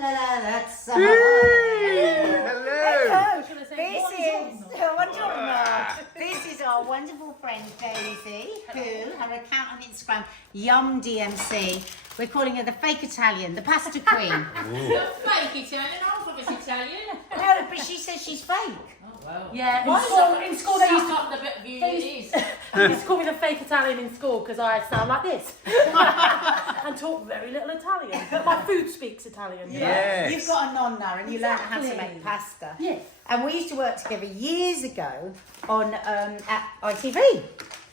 That's This is our wonderful friend Daisy, who her account on Instagram, Yum DMC. We're calling her the fake Italian, the pasta queen. The fake Italian, I was Italian. No, but she says she's fake. Oh well. Yeah, in school they used to up the bit of you it is. they used to call me the fake Italian in school because I sound like this and talk very little Italian. But my food speaks Italian. Yes. You've got a nonna and you learned how to make pasta. Yes. And we used to work together years ago on at ITV.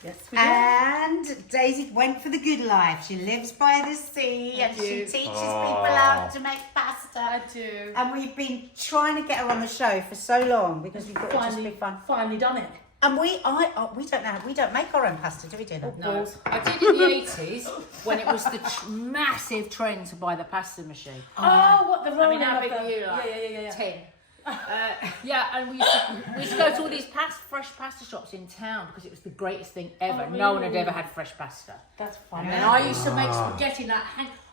Yes, we do. And Daisy went for the good life. She lives by the sea and she teaches people how to make pasta. I do. And we've been trying to get her on the show for so long because we thought it would just be fun. Finally done it. And we don't make our own pasta, do we, Dina? No, I did in the 80s when it was the massive trend to buy the pasta machine. Oh, what the I rolling mean, how of big the... are you? Like, Yeah. 10. Yeah, and we used to go to all these fresh pasta shops in town because it was the greatest thing ever. Oh, No one had really? ever had fresh pasta. That's funny. And I used to make spaghetti that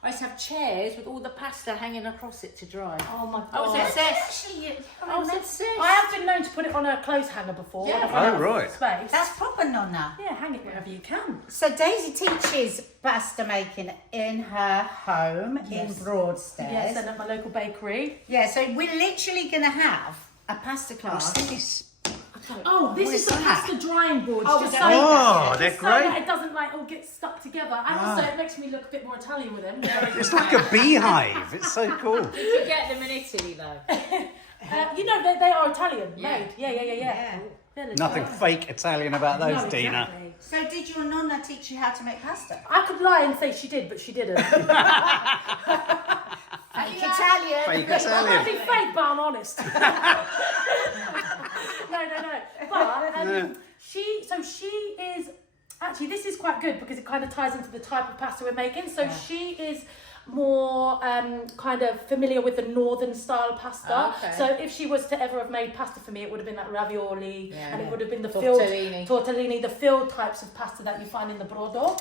I used to have chairs with all the pasta hanging across it to dry. Oh my god. I was obsessed. Actually, I was obsessed. I have been known to put it on a clothes hanger before. Yeah. When I Oh, right. Space. that's proper nonna. Yeah, hang it wherever you can. So Daisy teaches pasta making in her home in Broadstairs. Yes, and at my local bakery. Yeah, so we're literally going to have a pasta class. Oh, this is the pasta drying boards. Oh, just they're- so, Oh, they're just so that great. it doesn't like all get stuck together. And also it makes me look a bit more Italian with them. It's like a beehive. It's so cool. Did you get them in Italy though? You know, they are Italian Yeah. made. Yeah. They're legit. Nothing fake Italian about those, No, Dina. exactly. So did your nonna teach you how to make pasta? I could lie and say she did, but she didn't. Fake Italian. Fake I might Italian. be fake, but I'm honest. No. But she is actually, this is quite good because it kind of ties into the type of pasta we're making. So she is more kind of familiar with the northern style pasta. Okay. So if she was to ever have made pasta for me, it would have been like ravioli, and it would have been the tortellini, the filled types of pasta that you find in the brodo.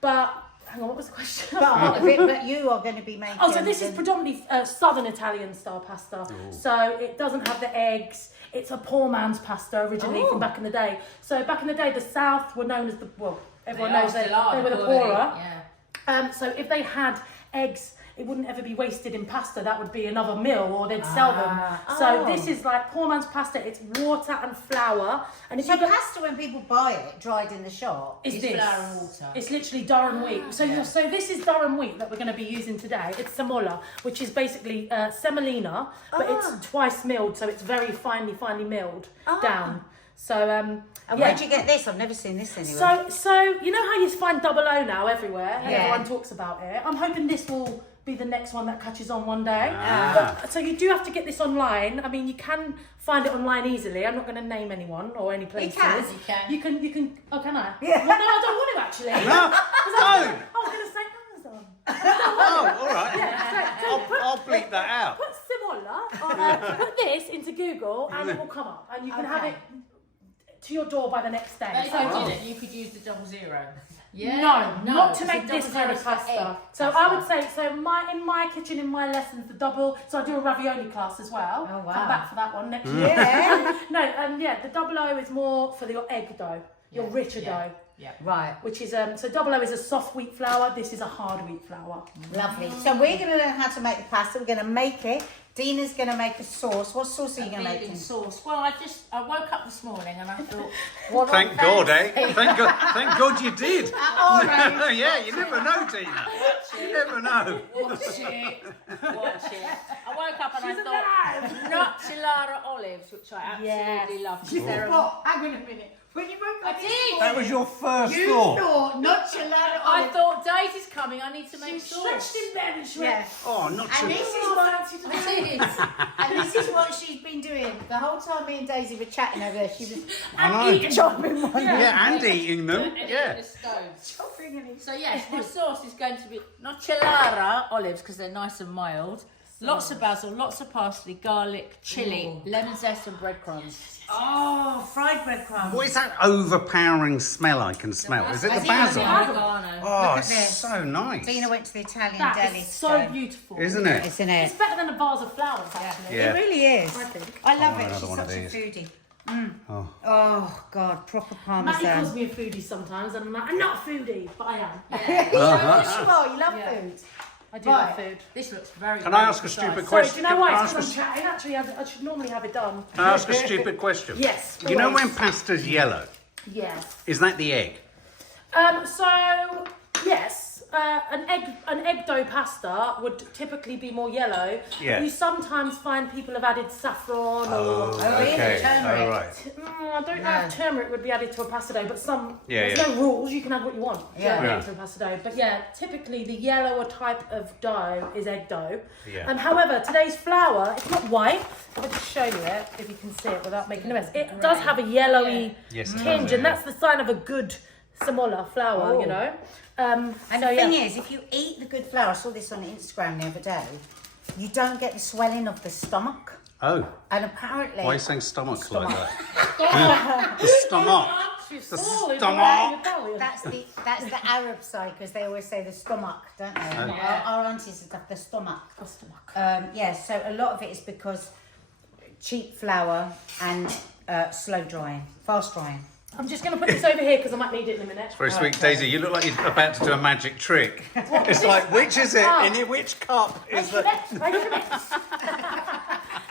But hang on, what was the question? But you are going to be making... Oh, so this is predominantly southern Italian style pasta. So it doesn't have the eggs. It's a poor man's pasta originally from back in the day. So back in the day, the South were known as the, well, everyone knows they were the poorer. Yeah. So if they had eggs, it wouldn't ever be wasted in pasta. That would be another meal, or they'd sell them. So this is like poor man's pasta. It's water and flour. And if So you got pasta, when people buy it, dried in the shop... is It's this. flour and water. It's literally durum wheat. So this is durum wheat that we're going to be using today. It's semola, which is basically semolina, but it's twice milled, so it's very finely milled down. So And where'd you get this? I've never seen this anywhere. So you know how you find 00 now everywhere, and Yeah. everyone talks about it. I'm hoping this will be the next one that catches on one day. But, so you do have to get this online. I mean, you can find it online easily. I'm not going to name anyone or any places. You can. You can. Oh, can I? Yeah. Well, no, I don't want to actually. No, I was going to say Amazon. Oh, all right. So I'll bleep that out. put Simola, put this into Google, and it will come up, and you can have it to your door by the next day. If you did it, you could use the 00. No, not to it's make a this kind of 00 for egg pasta. So I would say, in my kitchen, in my lessons, the double. So I do a ravioli class as well. Oh, wow. Come back for that one next year. Yeah. The 00 is more for your egg dough, your richer dough. Yeah. Right. Which is so 00 is a soft wheat flour. This is a hard wheat flour. Lovely. So we're going to learn how to make the pasta. We're going to make it. Dina's going to make a sauce. What sauce are you going to make? Vegan sauce. Well, I woke up this morning and I thought, Thank God, eh? Thank God you did. Alright. Yeah, you never know, Dina. You never know. watch it. I woke up and I thought, nocellara olives, which I absolutely love. They're Hang on a minute. When you woke up, I did. That was your first you thought. thought nocellara I olive. thought Daisy's coming. I need to make sauce. Stretched in bed and she Yeah. went, Oh, not And so. this is what I did. and this is what she's been doing the whole time. Me and Daisy were chatting over there. She was I know. chopping one. Yeah, and eating them. And Yeah. the stove. Chopping and So yes, my sauce is going to be nocellara olives because they're nice and mild. Lots of basil, lots of parsley, garlic, chilli, lemon zest and breadcrumbs. Oh, fried breadcrumbs. What is that overpowering smell I can smell? Is it I the think basil? Oregano. Oh, Look at it's this. so nice. Dina went to the Italian That deli. is so beautiful. Isn't it? Isn't It's it? better than a vase of flowers, actually. Yeah. It really is. I think. I love want it. another She's one of such a these. foodie. Oh. Oh, God, proper Matty parmesan. calls me a foodie sometimes, and I'm like, I'm not a foodie, but I am. Yes, you are. You love Yeah. food. I do Right. love food. This looks very Can I very ask a precise. stupid Sorry, question? do you know why? Can I It's ask a because I'm chatting. Actually, I should normally have it done. Can I ask a stupid question? Yes. You know always. when pasta's yellow, Yes. is that the egg? So yes, an egg dough pasta would typically be more yellow. Yeah. You sometimes find people have added saffron or. really? okay. Turmeric. Oh, right. I don't know if turmeric would be added to a pasta dough, but there's yeah. no rules. You can add what you want. Yeah. Yeah. To a pasta dough. But yeah, typically the yellower type of dough is egg dough. Yeah. However, today's flour, it's not white. I'll just show you it if you can see it without making a mess. It does have a yellowy Yes, it tinge, does, and yeah. that's the sign of a good Sawalha flour, you know. And So, the thing yeah. is, if you eat the good flour, I saw this on Instagram the other day, you don't get the swelling of the stomach. Oh, And apparently... why are you saying stomach like that? The stomach. She's The falling stomach. around Italian. That's the Arab side, because they always say the stomach, don't they? Our aunties say the stomach. The stomach. Yeah, so a lot of it is because cheap flour and slow drying, fast drying. I'm just going to put this over here because I might need it in a minute. Very sweet, Daisy. You look like you're about to do a magic trick. It's like, which is it? Oh. In which cup is the...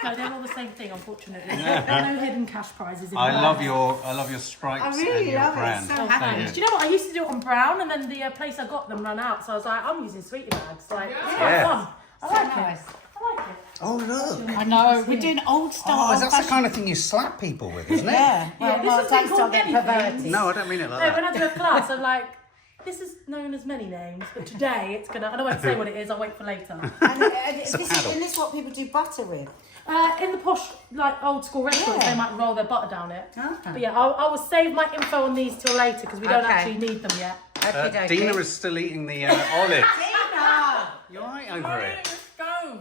No, they're all the same thing, unfortunately. There are no hidden cash prizes in I there. love your stripes I and really your love brand. it. So Thanks. happy. Do you know what? I used to do it on brown, and then the place I got them ran out. So I was like, I'm using sweetie bags. Like, it's quite Yeah. fun. I like nice. it. I like it. Oh, look. I know, we're doing old style. Oh, that's the kind of thing you slap people with, isn't it? Yeah, well, this well, has been thanks called to get many perverted. things. No, I don't mean it like No, when that. I do a class, I'm like, this is known as many names, but today it's gonna. I don't want to say what it is. I'll wait for later. Isn't paddle. this what people do butter with? In the posh, like old school restaurants, Yeah. they might roll their butter down it. Okay. But yeah, I will save my info on these till later because we don't Okay. actually need them yet. Okay, Dina is still eating the olive. Dina! You're right over it. Stone.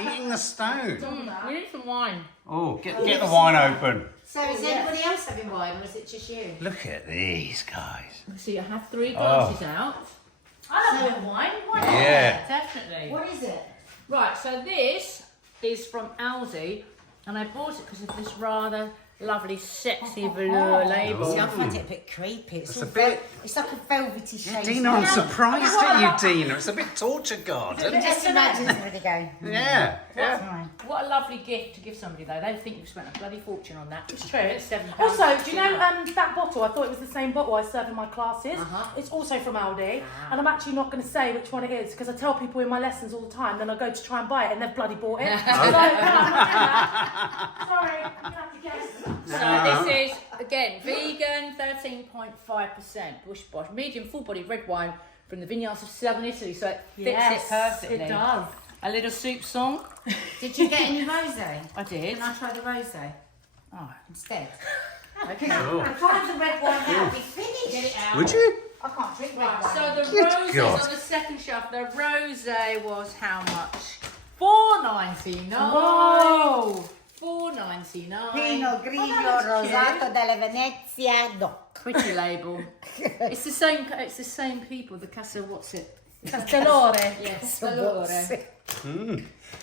Eating the stone. We need some wine. Oh, get the wine open. So is anybody else having wine, or is it just you? Look at these guys. So you have 3 glasses out. I love a bit of wine. Why not? Yeah. Definitely. What is it? Right, so this is from Aldi, and I bought it because of this rather lovely, sexy velour label. See, I find it a bit creepy. It's It's all a bit- it's like a velvety shape. Dina, I'm surprised at you, Dina. It's a bit torture garden. Just imagine somebody going. Yeah, yeah. Fine. What a lovely gift to give somebody, though. They think you've spent a bloody fortune on that. It's true. It's £7. Also, do you know that bottle? I thought it was the same bottle I serve in my classes. It's also from Aldi, and I'm actually not going to say which one it is because I tell people in my lessons all the time. Then I go to try and buy it, and they've bloody bought it. So, no, I'm not doing that. Sorry, I'm gonna have to guess. So this is, again, vegan, 13.5%, bush bosh, medium full-bodied red wine from the vineyards of southern Italy. So it fits Yes, it perfectly. it does. A little soup song. Did you get any rosé? I did. Can I try the rosé Oh. instead? Okay. Cool. If I have the red wine now, we finished. Get it out. Would you? I can't drink red Right, wine. so the Good roses God. on the second shelf, the rosé was how much? $4.99. Whoa! $4.99. Pinot Grigio that's cute. Rosato delle Venezia DOC. Pretty label. It's the same. It's the same people. The Casa. What's it? Castellore. Yes.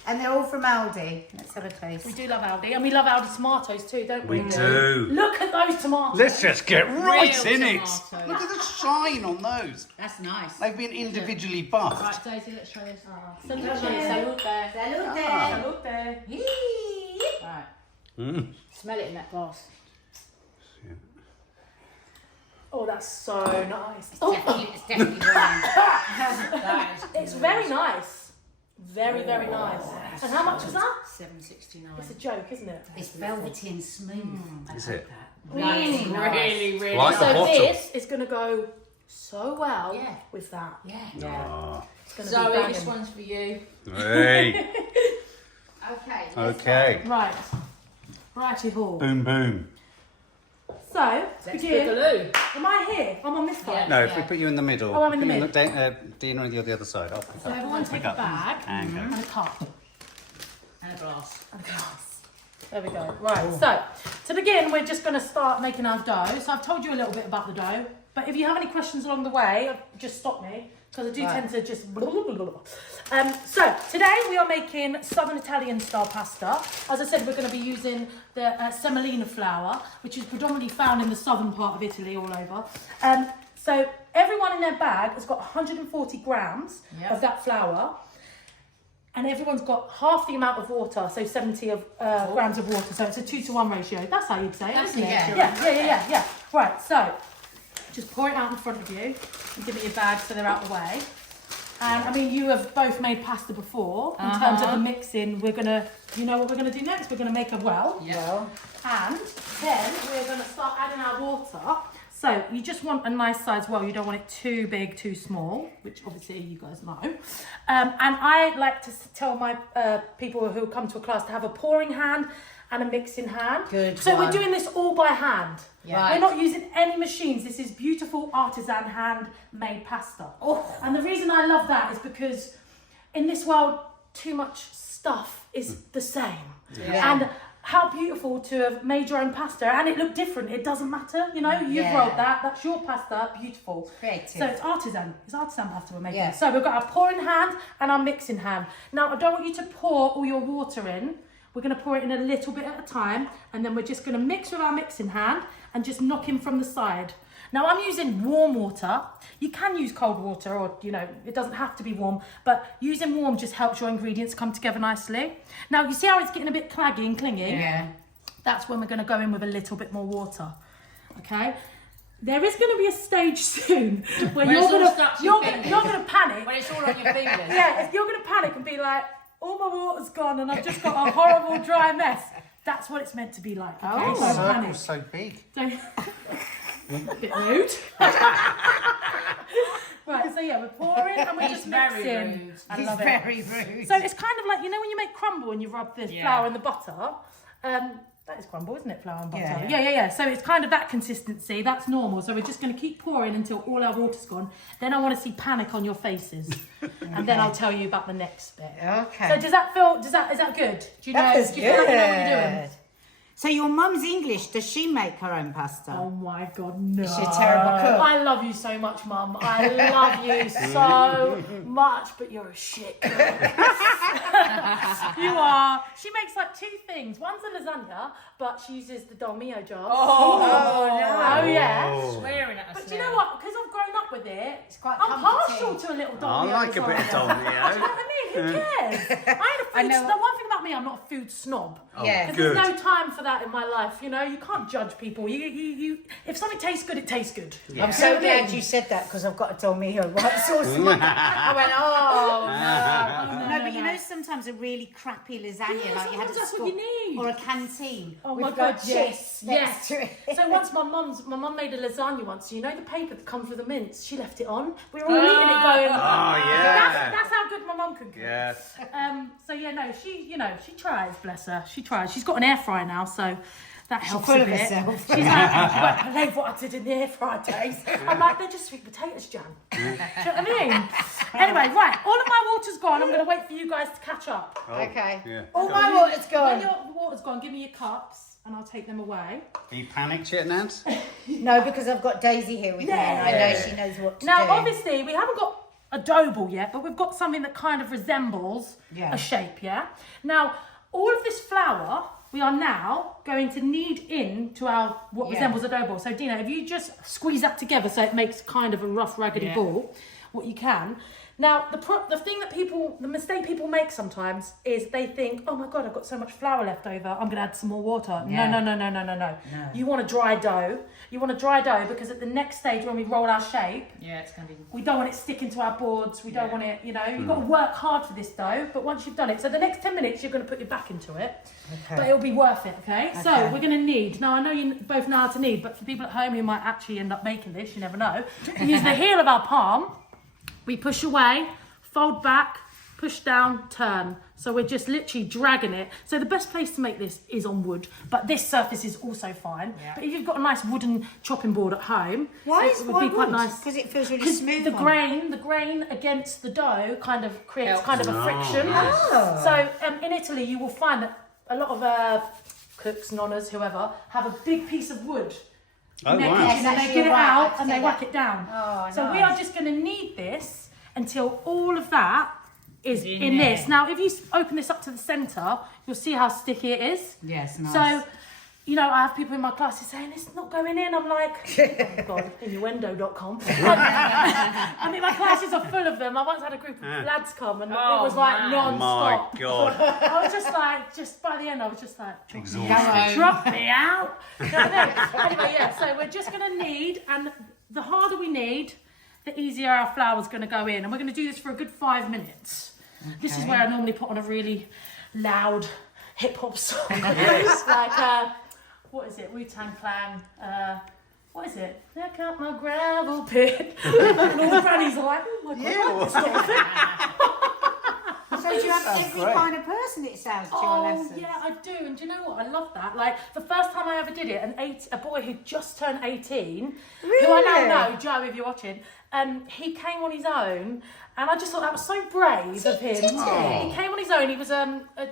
And they're all from Aldi. Let's have a taste. We do love Aldi, and we love Aldi tomatoes too, don't we? We do. Look at those tomatoes. Let's just get right Real in it. tomatoes. Look at the shine on those. That's nice. They've been individually buffed. Right, Daisy. Let's try this. Salute. Salute. Salute. Salute. Right. Mm. Smell it in that glass. Oh, that's so nice. It's definitely wine. That is It's very nice. Very, very nice. And how much was that? $7.69. It's a joke, isn't it? It's velvety and smooth. Is it? Nice. Really, really. Like So the bottle. this is going to go so well Yeah. with that. Yeah. Ah. It's going to be Zoe, banging. this one's for you. Hey. Okay. Okay. Right. Righty ho. Boom, boom. So, Let's begin. boogaloo. Am I here? I'm on this side. Yeah. No, if we put you in the middle. Oh, I'm in the put you middle. Dina on the other side. I'll pick So up. everyone take a bag Hang on. and a cup. And a glass. And a glass. There we go. Right, so to begin, we're just going to start making our dough. So I've told you a little bit about the dough, but if you have any questions along the way, just stop me, because I do tend to just blah, blah, blah, blah. So today we are making Southern Italian style pasta. As I said, we're going to be using the semolina flour, which is predominantly found in the southern part of Italy all over. So everyone in their bag has got 140 grams of that flour. And everyone's got half the amount of water, so 70 grams of water. So it's a 2-to-1 ratio. That's how you'd say it, isn't it? Yeah. Right, so just pour it out in front of you and give me your bag so they're out of the way. And I mean, you have both made pasta before. In terms of the mixing, we're gonna, you know what we're gonna do next? We're gonna make a well. Yeah. And then we're gonna start adding our water. So you just want a nice size well. You don't want it too big, too small, which obviously you guys know. And I like to tell my people who come to a class to have a pouring hand and a mixing hand. Good So one. we're doing this all by hand. Yeah. We're not using any machines. This is beautiful artisan handmade pasta. Oh. And the reason I love that is because in this world, too much stuff is the same. Yeah. And how beautiful to have made your own pasta, and it looked different. It doesn't matter, you know. You've rolled that. That's your pasta. Beautiful. Creative. So it's artisan. It's artisan pasta we're making. Yeah. So we've got our pouring hand and our mixing hand. Now I don't want you to pour all your water in. We're going to pour it in a little bit at a time, and then we're just going to mix with our mixing hand and just knock in from the side. Now I'm using warm water. You can use cold water, or you know, it doesn't have to be warm, but using warm just helps your ingredients come together nicely. Now you see how it's getting a bit claggy and clingy? Yeah. That's when we're going to go in with a little bit more water. Okay? There is going to be a stage soon where When you're it's all going stuck to to your you're fingers. going to panic. When it's all on your fingers. Yeah, if you're going to panic and be like, all my water's gone and I've just got a horrible dry mess. That's what it's meant to be like. Okay? Oh. Don't panic. Circle's so big. Don't. A bit rude. Right, so yeah, we're pouring and we're He's just very mixing. rude. I He's love it. very rude. So it's kind of like, you know when you make crumble and you rub the flour in the butter? That is crumble, isn't it? Flour and butter. Yeah. So it's kind of that consistency. That's normal. So we're just going to keep pouring until all our water's gone. Then I want to see panic on your faces. And then I'll tell you about the next bit. Okay. So is that good? Do you know? That was do you feel like you know what you're doing? good. So your mum's English, does she make her own pasta? Oh my God, no. Is she a terrible cook? I love you so much, Mum. I love you so much, but you're a shit cook. You are. She makes like 2 things. One's a lasagna, but she uses the dolmio jars. Oh, no. Oh, yeah. Swearing at us. But do you know what? Because I've grown up with it, It's quite I'm comforting. partial to a little I dolmio. like a bit of lasagna. Do you know dolmio. what I mean? Who cares? I know. The one thing about me, I'm not a food snob. Yeah. Because there's Good. no time for that in my life, you know. You can't judge people. You. If something tastes good, it tastes good. I'm so glad you said that because I've got a dolmio white sauce. I went, oh no. No, but you know sometimes a really crappy lasagna, Yeah, like you have sometimes at that's school, what you need. or a canteen. Oh We've my got God, chips yes, next to it. So once my mum made a lasagna once. So you know the paper that comes with the mince. She left it on. We were all eating it, going. Oh, yeah. That's how good my mum can cook. Yeah. So yeah, no, she tries. Bless her, she tries. She's got an air fryer now, so that helps full a of bit. herself. She's like, I believe what I did in the air fryer days. I'm like, they're just sweet potatoes, Jan. Do you know what I mean? Anyway, right, all of my water's gone. I'm going to wait for you guys to catch up. Okay. Yeah. All my water's When gone. your water's gone, give me your cups and I'll take them away. Are you panicked yet, Nance? No, because I've got Daisy here with me and I know she knows what to Now, do. obviously, we haven't got a dough ball yet, but we've got something that kind of resembles a shape, yeah? Now, all of this flour, we are now going to knead into our what resembles a dough ball. So, Dina, if you just squeeze that together so it makes kind of a rough, raggedy ball, what you can. Now, the mistake people make sometimes is they think, oh my God, I've got so much flour left over, I'm going to add some more water. Yeah. No. You want a dry dough. You want a dry dough because at the next stage when we roll our shape, it's going to be. we don't want it sticking to our boards. We don't want it, you've got to work hard for this dough. But once you've done it, so the next 10 minutes, you're going to put your back into it. Okay. But it'll be worth it, okay? So we're going to knead. Now, I know you both know how to knead, but for people at home who might actually end up making this, you never know. We use the heel of our palm. We push away, fold back, push down, turn. So we're just literally dragging it. So the best place to make this is on wood, but this surface is also fine. Yeah. But if you've got a nice wooden chopping board at home, Why it would be quite nice. Because it feels really 'Cause smooth. the grain against the dough kind of creates Helps. kind of a friction. Oh. So in Italy, you will find that a lot of cooks, nonnas, whoever, have a big piece of wood. Oh, in their wow. kitchen, and they get it out and they whack it down. Oh, So we nice. are just going to knead this until all of that is In in there. this. Now, if you open this up to the centre, you'll see how sticky it is. Yes, nice. So, you know, I have people in my classes saying, it's not going in. I'm like, oh God, innuendo.com. I mean, my classes are full of them. I once had a group of lads come and it was like man. non-stop. My God. I was just like, just by the end, I was just like, Exhausted. drop me out. You know what I mean? Anyway, yeah, so we're just going to knead, and the harder we knead, the easier our flour's going to go in. And we're going to do this for a good 5 minutes. This is where I normally put on a really loud hip hop song. Like, what is it? Wu-Tang Clan. What is it? Check out my gravel pit. And all the grannies are like, oh my God, I like this sort of thing. So do you have Sounds every great. kind of person, it sounds, to your Oh lessons? yeah, I do, and do you know what? I love that. Like the first time I ever did it, a boy who just turned 18, who I now know, Joe, if you're watching, he came on his own, and I just thought that was so brave of him. he? He came on his own. He was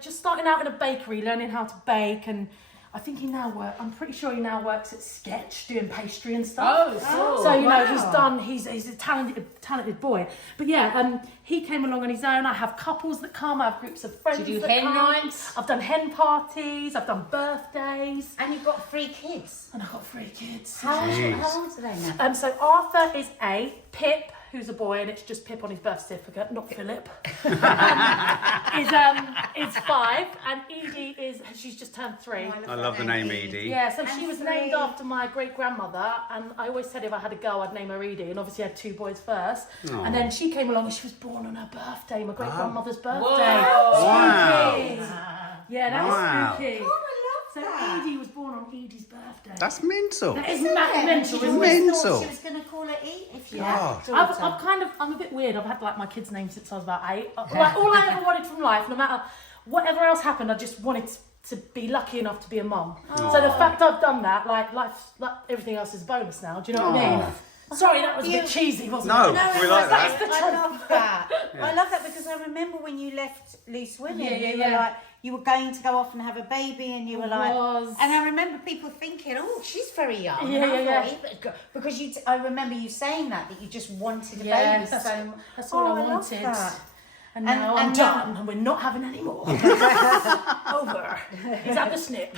just starting out in a bakery, learning how to bake, and I think I'm pretty sure he now works at Sketch doing pastry and stuff. Oh, cool. So, you know, Wow. he's a talented boy. But yeah, he came along on his own. I have couples that come, I have groups of friends Do you do that hen come. nights? I've done hen parties, I've done birthdays, And you've got 3 kids. and I've got 3 kids. How old Jeez. are they now? So Arthur is 8, Pip, who's a boy, and it's just Pip on his birth certificate, not Philip, is 5, and Edie she's just turned 3. I love the name Edie. Yeah, so And she was 3. named after my great-grandmother, and I always said if I had a girl, I'd name her Edie, and obviously I had 2 boys first. And then she came along and she was born on her birthday, my great-grandmother's birthday. Wow. Spooky. Yeah, that Wow. was spooky. Oh, I So love that. Edie was born on Edie's birthday. That's mental. That is Isn't it? mental, She isn't always it? Mental. thought she was going to call her E if she God. had a I've daughter. I'm a bit weird. I've had like my kids' name since I was about 8. Like all I ever wanted from life, no matter whatever else happened, I just wanted to be lucky enough to be a mum. So the fact I've done that, like everything else is a bonus now. Do you know what I mean? Sorry, that was a bit cheesy, wasn't No, it? we like that. I love that. I love that because I remember when you left Loose Women, you were like, you were going to go off and have a baby, and you were like, was. and I remember people thinking, oh, she's very young. Yeah, And I yeah, thought, because I remember you saying that you just wanted a Yeah, baby. that's all I love wanted. that. And now I'm and done, and we're not having any more. Over. He's at the snip.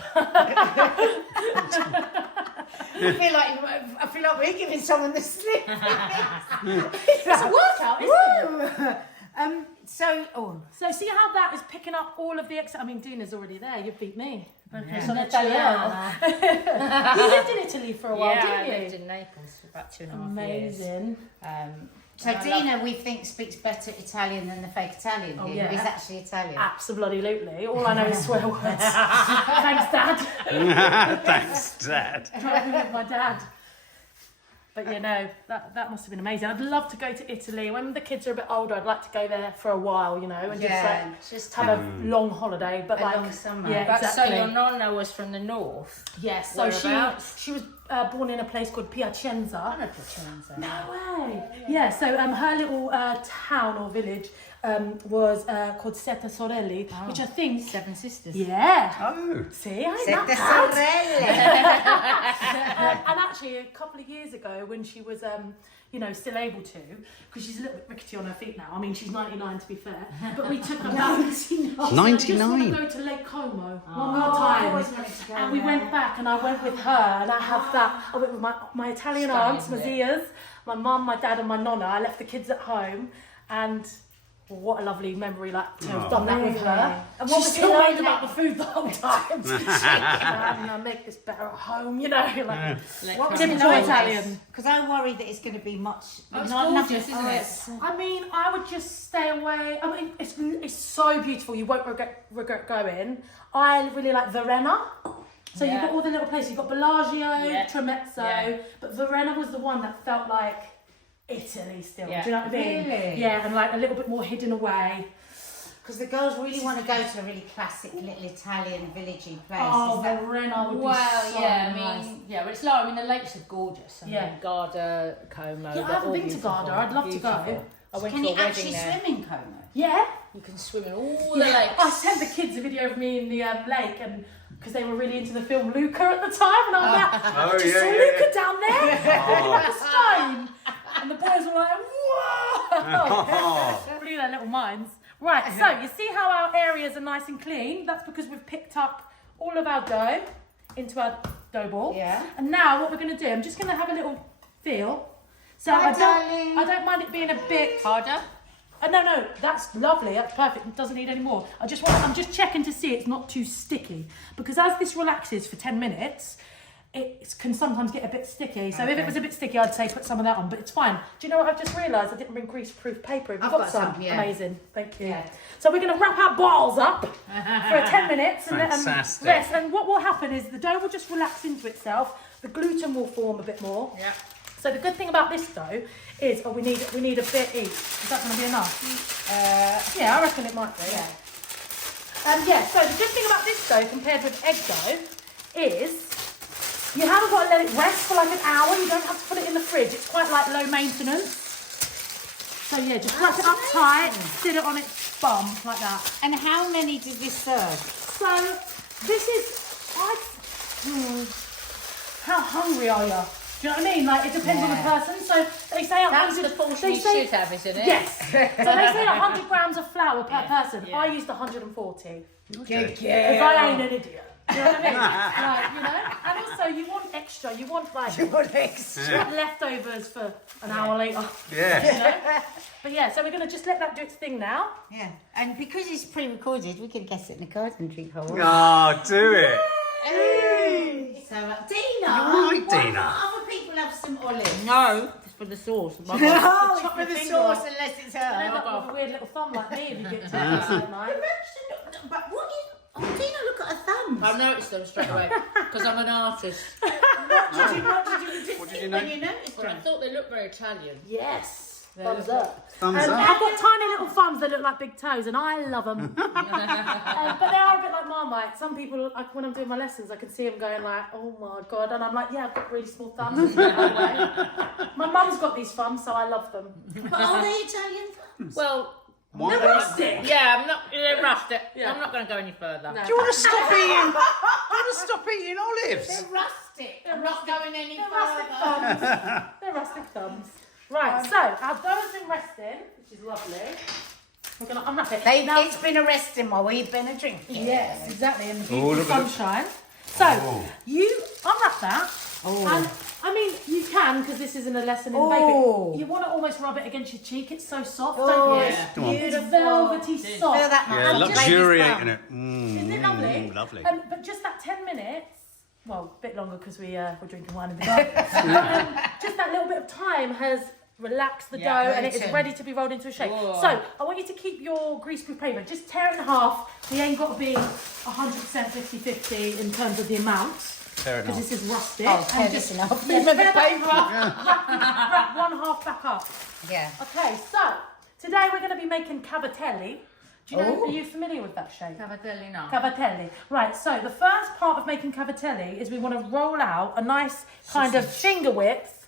I feel like we're giving someone the slip. It's a workout, isn't it? So see how that is picking up all of the I mean, Dina's already there. You've beat me. Sono italiano. You lived in Italy for a while, Yeah, I didn't lived you? in Naples for about 2.5 years. Amazing. So Dina, we think, speaks better Italian than the fake Italian here, yeah. who is actually Italian. Absolutely. All I know is swear words. Thanks, Dad. Thanks, Dad. Driving with my dad. But you know, that must have been amazing. I'd love to go to Italy. When the kids are a bit older, I'd like to go there for a while, you know, and just have a long holiday. But A like long summer. Yeah, But exactly. so your nonna was from the north. Yes, so Whereabouts? she was born in a place called Piacenza. I know Piacenza. No way. Yeah, so her little town or village was called Sette Sorelle, which I think 7 sisters. Yeah. Oh. See, I ain't Sette that sorelle. And actually, a couple of years ago, when she was, still able to, because she's a little bit rickety on her feet now. I mean, she's 99 to be fair. But we took her back. 99? I just want to go to Lake Como one more time. And we went back, and I went with her, and I have that. I went with my Italian aunts, my Zias, my mum, my dad, and my nonna. I left the kids at home, and what a lovely memory, like, to have done that with her. And what was still worried about the food the whole time. I make this better at home, you know. Like, What was typical it Italian. Because I worry that it's going to be much. It's not gorgeous, nothing. isn't it? I mean, I would just stay away. I mean, it's so beautiful. You won't regret going. I really like Verena. So you've got all the little places. You've got Bellagio, Tremezzo, but Verena was the one that felt like Italy still. Yeah. Do you know what I mean? Really? Yeah, and like a little bit more hidden away. Because the girls really want to go to a really classic little Italian villagey place. Oh, Is that- Verona would be Well, so yeah, I nice. mean, yeah, but it's like, I mean, the lakes are gorgeous. I Yeah. mean, Garda, Como. Yeah, I they're haven't all been to beautiful, Garda. I'd love to go. beautiful. I went Can to a you wedding actually there. swim in Como? Yeah. You can swim in all the lakes. I sent the kids a video of me in the lake, and because they were really into the film Luca at the time, and I was like, I just saw Luca down there, looking like a stone. And the boys were like, whoa! Blew their little minds. Right, so you see how our areas are nice and clean? That's because we've picked up all of our dough into our dough ball. Yeah. And now what we're going to do, I'm just going to have a little feel. So Hi, I don't mind it being a bit Harder? no, that's lovely. That's perfect. It doesn't need any more. I'm just checking to see it's not too sticky, because as this relaxes for 10 minutes, it can sometimes get a bit sticky. So if it was a bit sticky, I'd say put some of that on, but it's fine. Do you know what I've just realised? I didn't bring grease-proof paper. Have you I've got some, yeah. Amazing. Thank you. Yeah. So we're going to wrap our balls up for 10 minutes and let them Fantastic. rest. And what will happen is the dough will just relax into itself. The gluten will form a bit more. Yeah. So the good thing about this dough is, we need a bit each. Is that going to be enough? Yeah, I reckon it might be. Yeah. So the good thing about this dough compared with egg dough is you haven't got to let it rest for like an hour. You don't have to put it in the fridge. It's quite like low maintenance. So yeah, just wrap it up tight, sit it on its bum like that. And how many does this serve? So this is, how hungry are you? Do you know what I mean? Like, it depends on the person. So they say 100. That's the portion you should have, isn't it? Yes. So they say 100 grams of flour per person. Yeah. I used 140. Good Because I ain't an idiot. Do you know what I mean? Like, you know? And also, you want extra. You want, like, leftovers for an hour later. Yeah. You know? But yeah, so we're going to just let that do its thing now. Yeah. And because it's pre-recorded, we can guess it in the garden drink hole. Oh, do it. So, Dina, Right, Dina. what other people have some olives? No, it's for the sauce. Oh, it's chop for your the finger sauce off. unless it's You end her. up with a weird little thumb like me if you get to it. But what is... Oh, Dina, look at her thumbs. I noticed them straight away because I'm an artist. What did you did you know? when you noticed Well, I them? thought they looked very Italian. Yes. Yeah, Thumbs look up. Thumbs up. I've got tiny little thumbs that look like big toes, and I love them. But they are a bit like Marmite. Some people, like, when I'm doing my lessons, I can see them going like, "Oh my god," and I'm like, "Yeah, I've got really small thumbs." My mum's got these thumbs, so I love them. But are they Italian thumbs? Well, Why? Rustic. yeah, I'm not. They're rustic. Yeah. I'm not going to go any further. No. Do you want to stop eating? Do you want to stop eating olives? They're rustic. They're I'm not rustic. going any They're rustic further. thumbs. They're rustic thumbs. Right, so our dough has been resting, which is lovely. We're going to unwrap it. It's been a resting while we've been a drinking. Yes, exactly, in the Oh, beautiful look at it. sunshine. So, Oh. you unwrap that, and I mean, you can, because this isn't a lesson in baking. You want to almost rub it against your cheek, it's so soft, don't you? Yeah. Come on. It's velvety soft. Feel that Yeah, much. luxuriating it. Isn't it lovely? Lovely. But just that 10 minutes, well, a bit longer because we're drinking wine in the garden. But, just that little bit of time has relaxed the Yeah, dough and it is gluten. ready to be rolled into a shape. Whoa. So I want you to keep your greaseproof paper. Just tear it in half. We ain't got to be 100% 50-50 in terms of the amount. Fair Because enough. this is rustic. Oh, tear And this just enough. yeah, Remember tear the that paper? wrap one half back up. Yeah. Okay, so today we're going to be making cavatelli. Do you know? Oh. Are you familiar with that shape? Cavatelli, no. Cavatelli. Right, so the first part of making cavatelli is we want to roll out a nice kind of finger width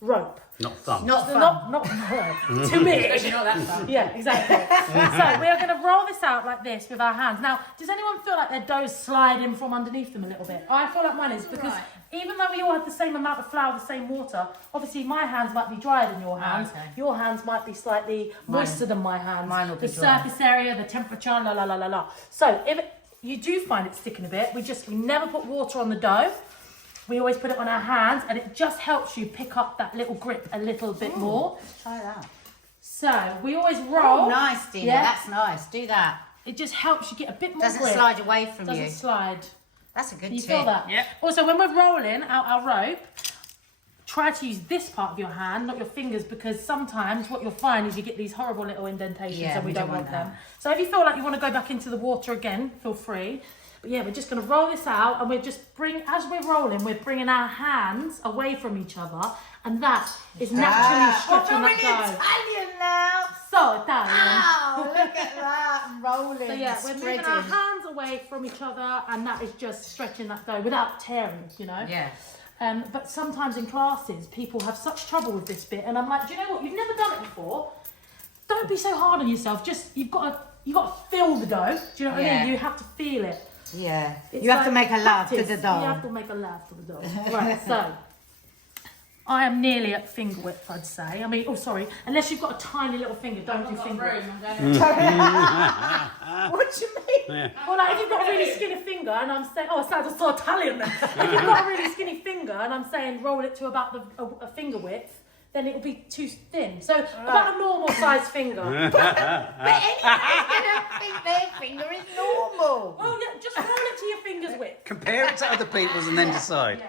rope. Not thumb. Not fun. Not too big. Especially not that fun. Yeah, exactly. So we are going to roll this out like this with our hands. Now, does anyone feel like their dough's sliding from underneath them a little bit? I feel like mine is because Right. even though we all have the same amount of flour, the same water, obviously my hands might be drier than your hands. Okay. Your hands might be slightly moister than my hands. mine will be the dry. surface area, the temperature, la la la la la. So if you do find it sticking a bit, we never put water on the dough. We always put it on our hands, and it just helps you pick up that little grip a little bit more. Try that. So we always roll. Oh, nice, Dina. Yeah. That's nice. Do that. It just helps you get a bit more Doesn't grip. slide away from Doesn't you. slide. That's a good You tip. feel that? Yep. Also, when we're rolling out our rope, try to use this part of your hand, not your fingers, because sometimes what you'll find is you get these horrible little indentations, Yeah, and we don't want that. them. So if you feel like you want to go back into the water again, feel free. But yeah, we're just going to roll this out, and as we're rolling, we're bringing our hands away from each other, and that is naturally stretching we're that really dough. Italian now. So Italian. Wow, look at that. rolling. So yeah, we're moving spreading. our hands away from each other, and that is just stretching that dough without tearing, you know. Yeah. But sometimes in classes, people have such trouble with this bit, and I'm like, do you know what? You've never done it before. Don't be so hard on yourself. Just you've got to feel the dough. Do you know what I mean? You have to feel it. Yeah. It's You have to like make a love to practice. the dough. You have to make a love to the dough. Right. So I am nearly at finger width, I'd say. I mean, oh sorry, unless you've got a tiny little finger, don't do finger width. What do you mean? Well, like if you've got a really skinny finger and I'm saying, oh, it sounds so Italian there. If you've got a really skinny finger and I'm saying roll it to about a finger width, then it will be too thin. So about a normal sized finger. But anyway, I don't think their finger is normal. Oh yeah, just roll it to your finger's width. Compare it to other people's and then decide. Yeah.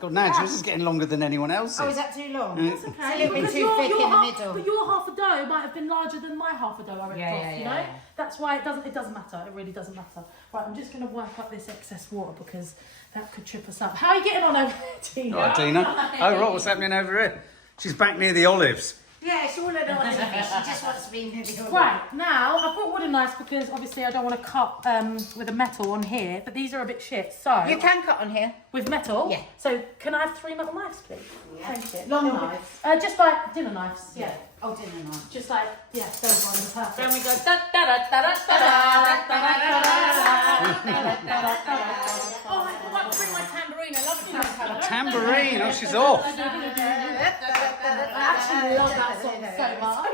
God, now yours is getting longer than anyone else's. Oh, is that too long? It's okay. It's a little bit Because too thick in the half, middle. But your half a dough might have been larger than my half a dough I ripped off, you know? yeah. That's why it doesn't matter. It really doesn't matter. Right, I'm just going to work up this excess water because that could trip us up. How are you getting on over there, Tina? All right, Dina. Oh, right, what's happening over here? She's back near the olives. Yeah, it's all an olive. She just wants to be near the olive. Right, now I've got wooden knives because obviously I don't want to cut with a metal on here, but these are a bit shit. So You can cut on here. with metal. Yeah. So can I have 3 metal knives, please? Yeah. Thank you. Long knives. Just like dinner knives. Yeah. Oh, dinner knife. Just like those ones. Perfect. Then we go da da da da da da da Oh, I forgot to bring my tambourine. I love it. Tambourine, oh, she's off. I actually love that song so much.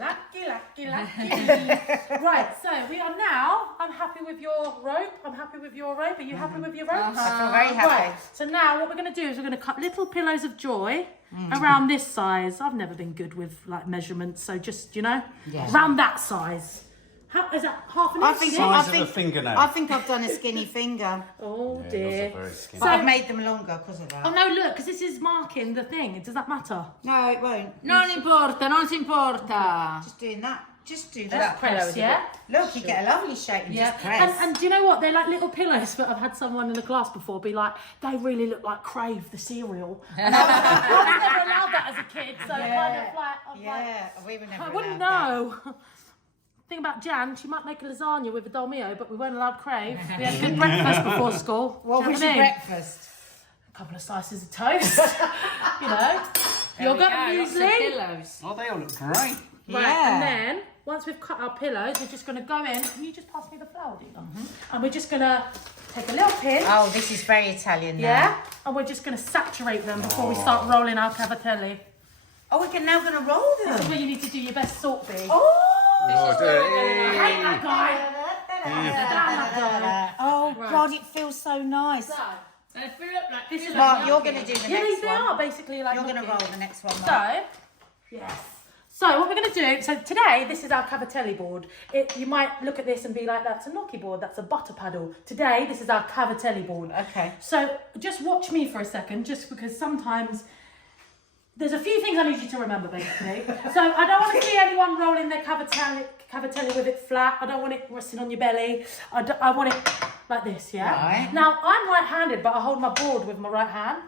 Lucky, lucky, lucky. Right, so we are now. I'm happy with your rope. I'm happy with your rope. Are you happy with your rope? I feel very happy. Right, so now what we're going to do is we're going to cut little pillows of joy around this size. I've never been good with like measurements, so just, you know, around that size. How, is that half an inch? Size of a fingernail. I think I've done a skinny finger. Oh Yours dear. are very skinny. But I've made them longer because of that. Oh no, look, because this is marking the thing. Does that matter? No, it won't. Non importa, non si importa. Just doing that. Just do Just that. press, yeah? Look, you get a lovely shape and just press. And do you know what? They're like little pillows, but I've had someone in the class before be like, they really look like Crave, the cereal. And I was never allowed that as a kid, so kind of like, I was like, we were never I wouldn't allowed know. Thing about Jan, she might make a lasagna with a dolmio, but we weren't allowed Crave. We had good breakfast before school. What Do you was know your what I mean? breakfast? A couple of slices of toast, you know. Yogurt, muesli. Pillows. Oh, they all look great. Right, Yeah. and then once we've cut our pillows, we're just going to go in. Can you just pass me the flour, Dina? And we're just going to take a little pinch. Oh, this is very Italian now. Yeah, and we're just going to saturate them before we start rolling our cavatelli. Oh, we're now going to roll This is them. where you need to do your best salt bee. Oh! I hate that guy. Damn that guy. Oh, Right. God, it feels so nice. They fill up like This is Mark, you're going to do the Yeah, next they one. are basically like You're going to gnocchi. roll the next one, Mark. So, yes. So what we're going to do, so today this is our cavatelli board. You might look at this and be like, that's a gnocchi board, that's a butter paddle. Today this is our cavatelli board. Okay. So just watch me for a second, just because sometimes there's a few things I need you to remember basically. So I don't want to see anyone rolling their cavatelli with it flat. I don't want it resting on your belly. I want it like this, yeah? Right. Now I'm right-handed, but I hold my board with my right hand.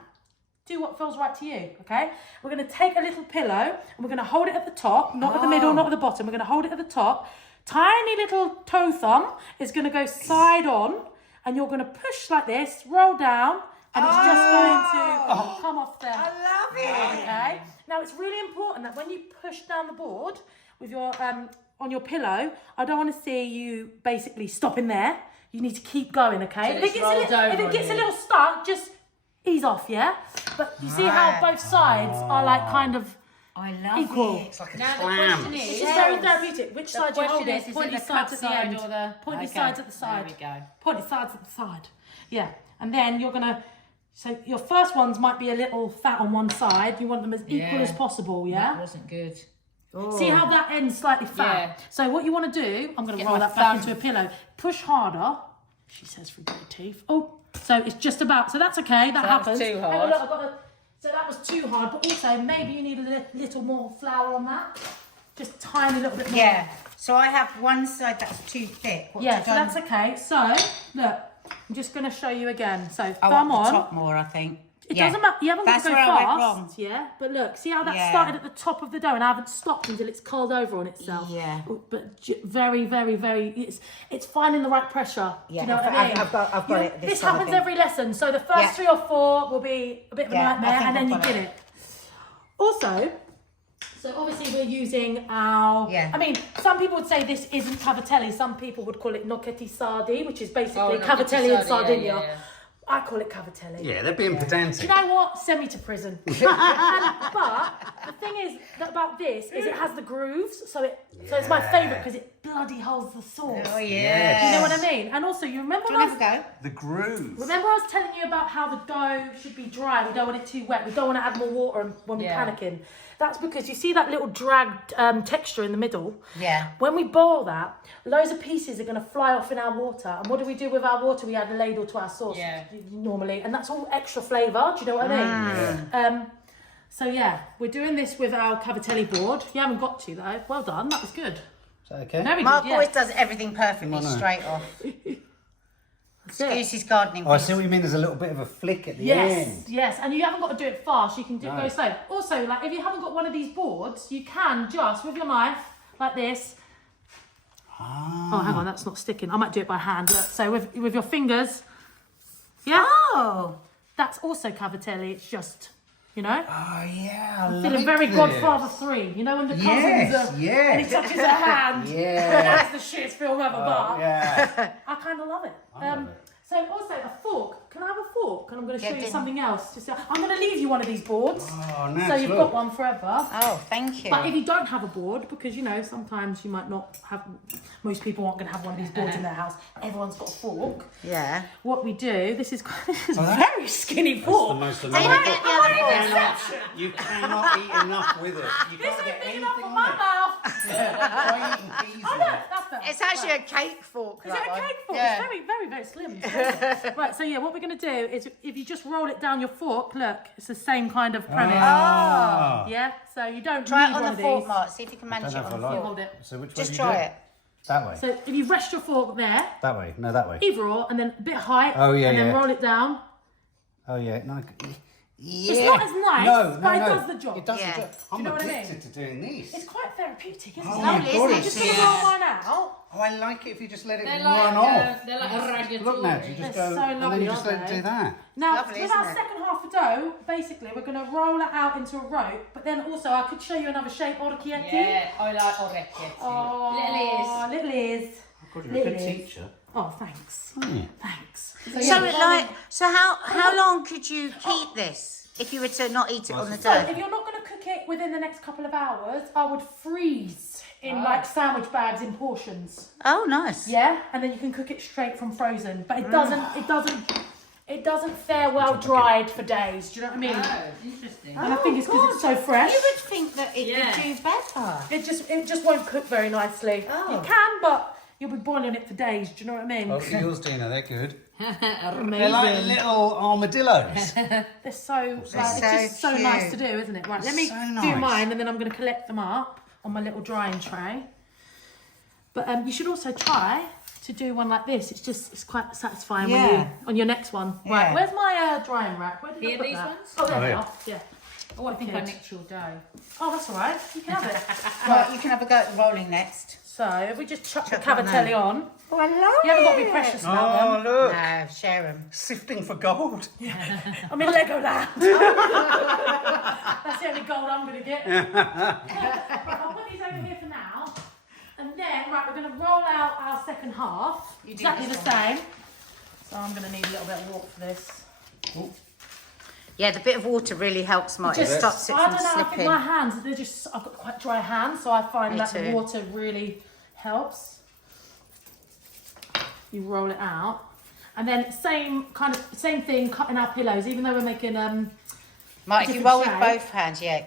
Do what feels right to you, okay? We're going to take a little pillow and we're going to hold it at the top, not at the middle, not at the bottom. We're going to hold it at the top. Tiny little toe thumb is going to go side on and you're going to push like this, roll down, and it's just going to come off there. I love it. Okay? Now, it's really important that when you push down the board with your on your pillow, I don't want to see you basically stopping there. You need to keep going, okay? So it's rolled over if it on gets a you. little stuck, just ease off, yeah? But you see how both sides are like kind of I love equal. it. It's like a Now the clam. question It's is, very therapeutic. Which side do you hold question it? is Pointy it the sides cut at the side end. or the... Pointy Okay, sides at the side. There we go. Pointy sides at the side. Yeah. And then you're going to... So your first ones might be a little fat on one side. You want them as equal Yeah. as possible, That yeah? wasn't good. See how that ends slightly fat? Yeah. So what you want to do, I'm going to Get roll my that back thumb. into a pillow. Push harder. She says through good teeth. Oh, so it's just about... So that's okay. That that was happens. too Hang on, hard. look, I've got a, so that was too hard. But also, maybe you need a little more flour on that. Just tiny little bit more. Yeah. So I have one side that's too thick. What Yeah, you so done? that's okay. So, look, I'm just going to show you again. So, Oh, thumb up the on. top more, I think. It doesn't matter. You haven't got That's to go where I went wrong. fast. Yeah, but look, see how that Yeah. started at the top of the dough, and I haven't stopped until it's curled over on itself. Yeah. But very, very, very. It's finding the right pressure. Yeah, Do you know what I mean? I've got You know, it. This time, I happens think. every lesson. So the first Yeah. 3 or 4 will be a bit of a Yeah, I nightmare, think and then I've you got get it. it. Also, so obviously we're using our. Yeah. I mean, some people would say this isn't cavatelli. Some people would call it gnocchetti sardi, which is basically cavatelli in Sardinia. I call it cavatelli. Yeah, they're being Do pedantic. you know what? Send me to prison. But the thing is about this is it has the grooves, so it's my favourite because it bloody holds the sauce. Oh, Do yeah. you know what I mean? And also, you remember Do when you I want to was, go? The grooves. remember I was telling you about how the dough should be dry. We don't want it too wet. We don't want to add more water when we're panicking. That's because you see that little dragged texture in the middle. Yeah. When we boil that, loads of pieces are going to fly off in our water. And what do we do with our water? We add a ladle to our sauce normally. And that's all extra flavour. Do you know what I mean? So yeah, we're doing this with our cavatelli board. You haven't got to though. Well done. That was good. Is that okay? Very Mark good, always does everything perfectly Come on, straight off. That's it. Excuse his gardening. Oh, I piece. see what you mean. There's a little bit of a flick at the Yes, end. yes, and you haven't got to do it fast. You can do No. go slow. Also, like if you haven't got one of these boards, you can just with your knife like this. Oh, hang on, that's not sticking. I might do it by hand. Look. So with your fingers, yeah, Oh. that's also cavatelli. It's just, you know, Oh, yeah. I feeling like very this. Godfather 3. You know when the cousins Yes, are, yeah. and he touches her hand. Yeah. That's the shittest film ever. Oh, but yeah. I kind of love it. I love it. So also a fork. Can I have a fork? And I'm going to show you didn't- something else. Just, I'm going to leave you one of these boards. Oh, nice. So you've look. got one forever. Oh, thank you. But if you don't have a board, because you know sometimes you might not have, most people aren't going to have one of these boards in their house. Everyone's got a fork. Yeah. What we do, this is very skinny fork. The most They amazing. don't get the other fork. You cannot eat enough with it. You This can't is get big anything enough for on my it. mouth. Why eating peas Oh with look, it? that's better. It's actually a cake fork. Is it a cake fork? Yeah. It's very, very, very slim. Right, so yeah, what we're going to do is if you just roll it down your fork, look, it's the same kind of premise. Ah. Yeah, so you don't Try need it on one the of fork, these. Mark. See if you can manage it Don't on have the a fork. lot. Hold it. So which way Just do you try do it. That way. So if you rest your fork there, That way. No, that way. either or, and then a bit high, Oh, yeah, and then yeah. roll it down. Oh yeah. No. Yeah. It's not as nice, No, but it no. does the job. It does Yeah. the job. I'm you know what I addicted mean? to doing these. It's quite therapeutic, isn't Oh it? my Lovely, God, isn't it? I'm just going to roll mine out. Oh, I like it if you just let it They're run like, off. they're like a ragged Look, Nat, you just They're go so and then lovely, you just aren't let it they? do that. Now, Lovely, with isn't our it? second half of dough, basically, we're going to roll it out into a rope, but then also I could show you another shape, orecchietti. Yeah, I like orecchietti. Oh, little Liz. God, you're a good teacher. Oh, thanks. Thanks. So how long could you keep this if you were to not eat it on the So dough? if you're not going to cook it within the next couple of hours, I would freeze in like sandwich bags in portions. Oh, nice. Yeah, and then you can cook it straight from frozen. But it doesn't fare well dried for days. Do you know what I mean? Oh, interesting. And I think it's because it's so fresh. You would think that it Yeah. would do better. It just won't cook very nicely. Oh. You can, but you'll be boiling it for days. Do you know what I mean? Oh, yours, Dina, they're good. Amazing. They're like little armadillos. They're so, it's just so cute. nice to do, isn't it? Right, let me So do nice. mine, and then I'm going to collect them up on my little drying tray. But you should also try to do one like this. It's quite satisfying when Yeah. you on your next one. Yeah. Right, where's my drying rack? Where did I Here, put these that? ones? Oh, there Oh, they yeah. are. Yeah. Oh, I think I Good. mixed your dough. Oh, that's all right. You can have it. Right, you can have a go at rolling next. So if we just chuck the Chuck them cavatelli on, Oh, I love you haven't got to be precious about Oh, them. look. No, share them. Sifting for gold. I'm in Legoland. That's the only gold I'm going to get. Right, I'll put these over here for now. And then, right, we're going to roll out our second half. You do Exactly the this one. same. So I'm going to need a little bit of water for this. Yeah, the bit of water really helps, Mark. It Just- stops it I from don't know, I think slipping. my hands, they're just, I've got quite dry hands, so I find Me that the too. water really helps. You roll it out. And then same thing, cutting our pillows, even though we're making Mark, if you different roll with shape. both hands, yeah,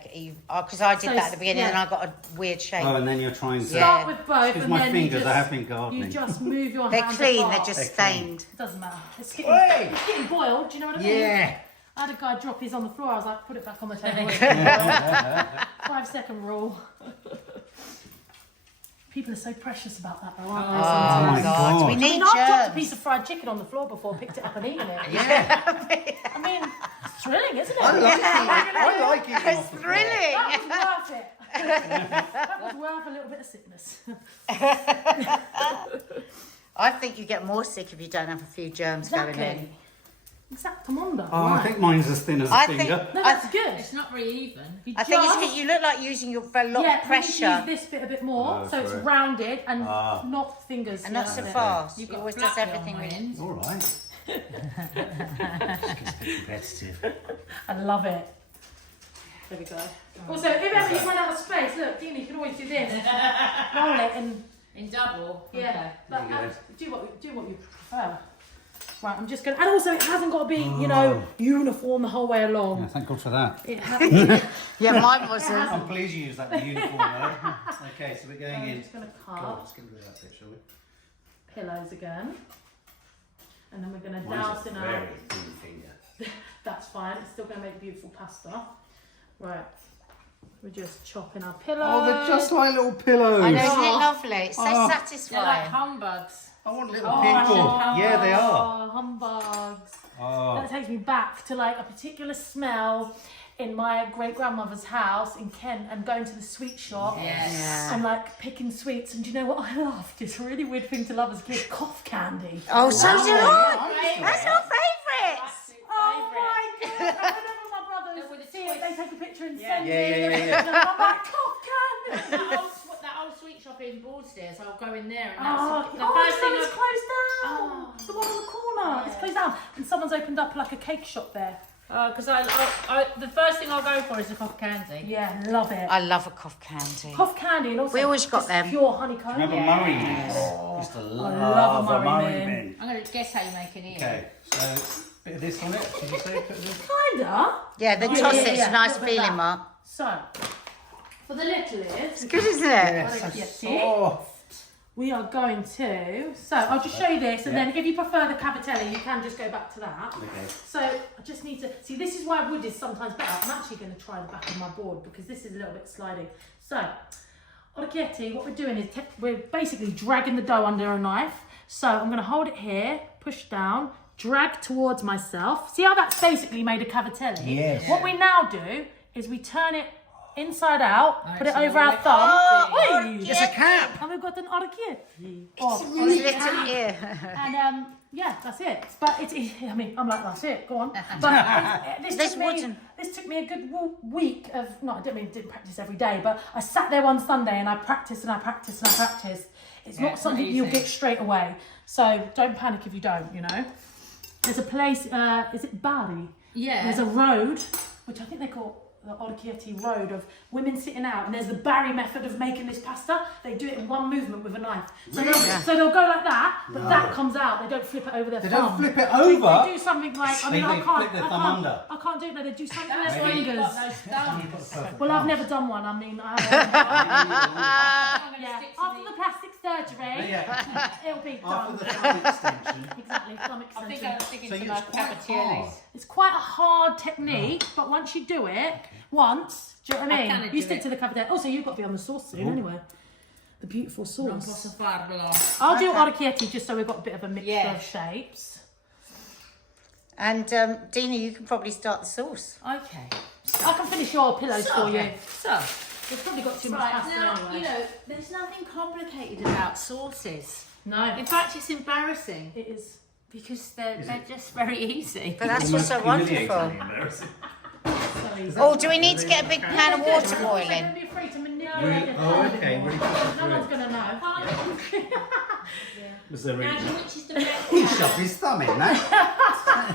because I did So that at the beginning yeah. and I got a weird shape. Oh, and then you're trying to. Yeah. start with both, Excuse and my then fingers, you just, I have been gardening. you just move your They're hands clean, apart. they're just They're clean. It stained. doesn't matter. It's Hey! getting boiled, do you know what I mean? Yeah. I had a guy drop his on the floor, I was like, put it back on the table. 5-second rule. People are so precious about that though, aren't they? Oh sometimes? my God, God. we I need mean, I've dropped a germs. piece of fried chicken on the floor before, picked it up and eaten it. Yeah. I mean, It's thrilling, isn't it? I like eating It's off the thrilling. That was worth it. That was worth a little bit of sickness. I think you get more sick if you don't have a few germs going in. Exactly. Exactamundo. Oh, I think mine's as thin as a I think- finger. No, that's good. It's not very even. I think it's because you look like using a lot of We pressure need to use this bit a bit more, Oh, so it's sorry. rounded and not fingers. and not so yeah. fast. You've He got always black does everything on with my it. end. All right. Competitive. I love it. There we go. Also, if ever you run out of space, look, Dina, you can always do this. Roll it and In double? yeah, Okay. like, do what you prefer. Right, I'm just gonna, and also it hasn't got to be, you know, uniform the whole way Yeah, along. thank God for that. It hasn't. Yeah, mine wasn't. I'm pleased you used that uniform word. Okay, so we're going I'm in. just gonna God, cut let's get rid of that bit, shall we? pillows again, and then we're gonna Mine's douse a in our. very thin finger. That's fine. It's still gonna make beautiful pasta. Right, we're just chopping our pillows. Oh, they're just like little pillows. I know, isn't it lovely? It's so Oh. They're like satisfying. humbugs. I want little Oh, people. I Yeah, they are. Oh, humbugs. Oh. That takes me back to like a particular smell in my great grandmother's house in Kent and going to the sweet shop Yes. Yeah. and like picking sweets. And do you know what I loved? It's a really weird thing to love as a kid, cough candy. Oh, so do I. Favourite. That's our favourites. Absolute Oh favourite. my god! I remember my With brothers the see it, they take a picture and Yeah. send Yeah, me. yeah, yeah, And I'm like, cough candy! That old sweet shop in Broadstairs, I'll go in there and Oh, that's the oh, first thing it's closed down. Oh. The one on the corner. It's Yeah. closed down. And someone's opened up like a cake shop there. because the first thing I'll go for is a cough candy. Yeah, love it. I love a cough candy. Cough candy and also We always got just them. pure honeycomb. Remember Yeah. Murray beans? Used to love a love a Murray Murray bean. bean. I'm going to guess how you make it here. Okay, so bit of this on it. Did you say put this? Kinda. Yeah, the Yeah, toss yeah, it's yeah. a nice Little bit of feeling, that. Mark. So, for the little is, Good, isn't it? Yeah, so Yes. soft. we are going to. So I'll just show you this, and Yeah. then if you prefer the cavatelli, you can just go back to that. Okay. So I just need to see. This is why wood is sometimes better. I'm actually going to try the back of my board because this is a little bit sliding. So orecchietti, what we're doing is we're basically dragging the dough under a knife. So I'm going to hold it here, push down, drag towards myself. See how that's basically made a cavatelli? Yes. What we now do is we turn it inside out, Nice put it and over our all thumb. Oh, Oi! It's a cap. And we've got an orecchietti. It's little ear. And yeah, that's it. But I mean, I'm like, that's it. Go on. But this This took me. wouldn't- This took me a good week of. No, I didn't practice every day, but I sat there one Sunday and I practiced and I practiced and I practiced. It's Yeah, not it's something not you'll easy. get straight away. So don't panic if you don't. You know, there's a place. Is it Bari? Yeah. There's a road, which I think they call the Orecchietti road, of women sitting out, and there's the Barry method of making this pasta. They do it in one movement with a knife. So, they'll go like that, but that comes out. They don't flip it over their They thumb. don't flip it They over. do something like, I mean, They I can't. flip their I thumb can't, under. I can't do it. No, they do something with That's their why you've fingers. got no stones. Well, I've never done one. I mean, I I'm going to yeah. stick to After the plastic surgery, Yeah. it'll be After done. the thumb extension. Exactly, thumb I think extension. I'm sticking So to it's my quite cavatellis. hard. It's quite a hard technique, but once you do it once, do you know what I I mean? kinda You do stick it. to the cavatelli. Also, you've got to be on the sauce soon anyway. The beautiful Non sauce. posso farlo. I'll do orecchietti just so we've got a bit of a mixture Yeah. of shapes. And Dina, you can probably start the sauce. Okay. I can finish your pillows for you. So, We've probably got too much right, pasta now, anyway. you know, there's nothing complicated about sauces. No, In fact, it's embarrassing it is. because they're just very easy. But that's what's so wonderful. So easy. Oh, do we need to get a big pan of water boiling? Don't be afraid to manipulate it. Oh, okay. Really No one's going to know. Was there Now, really? which is the best? He shoved his thumb in, no?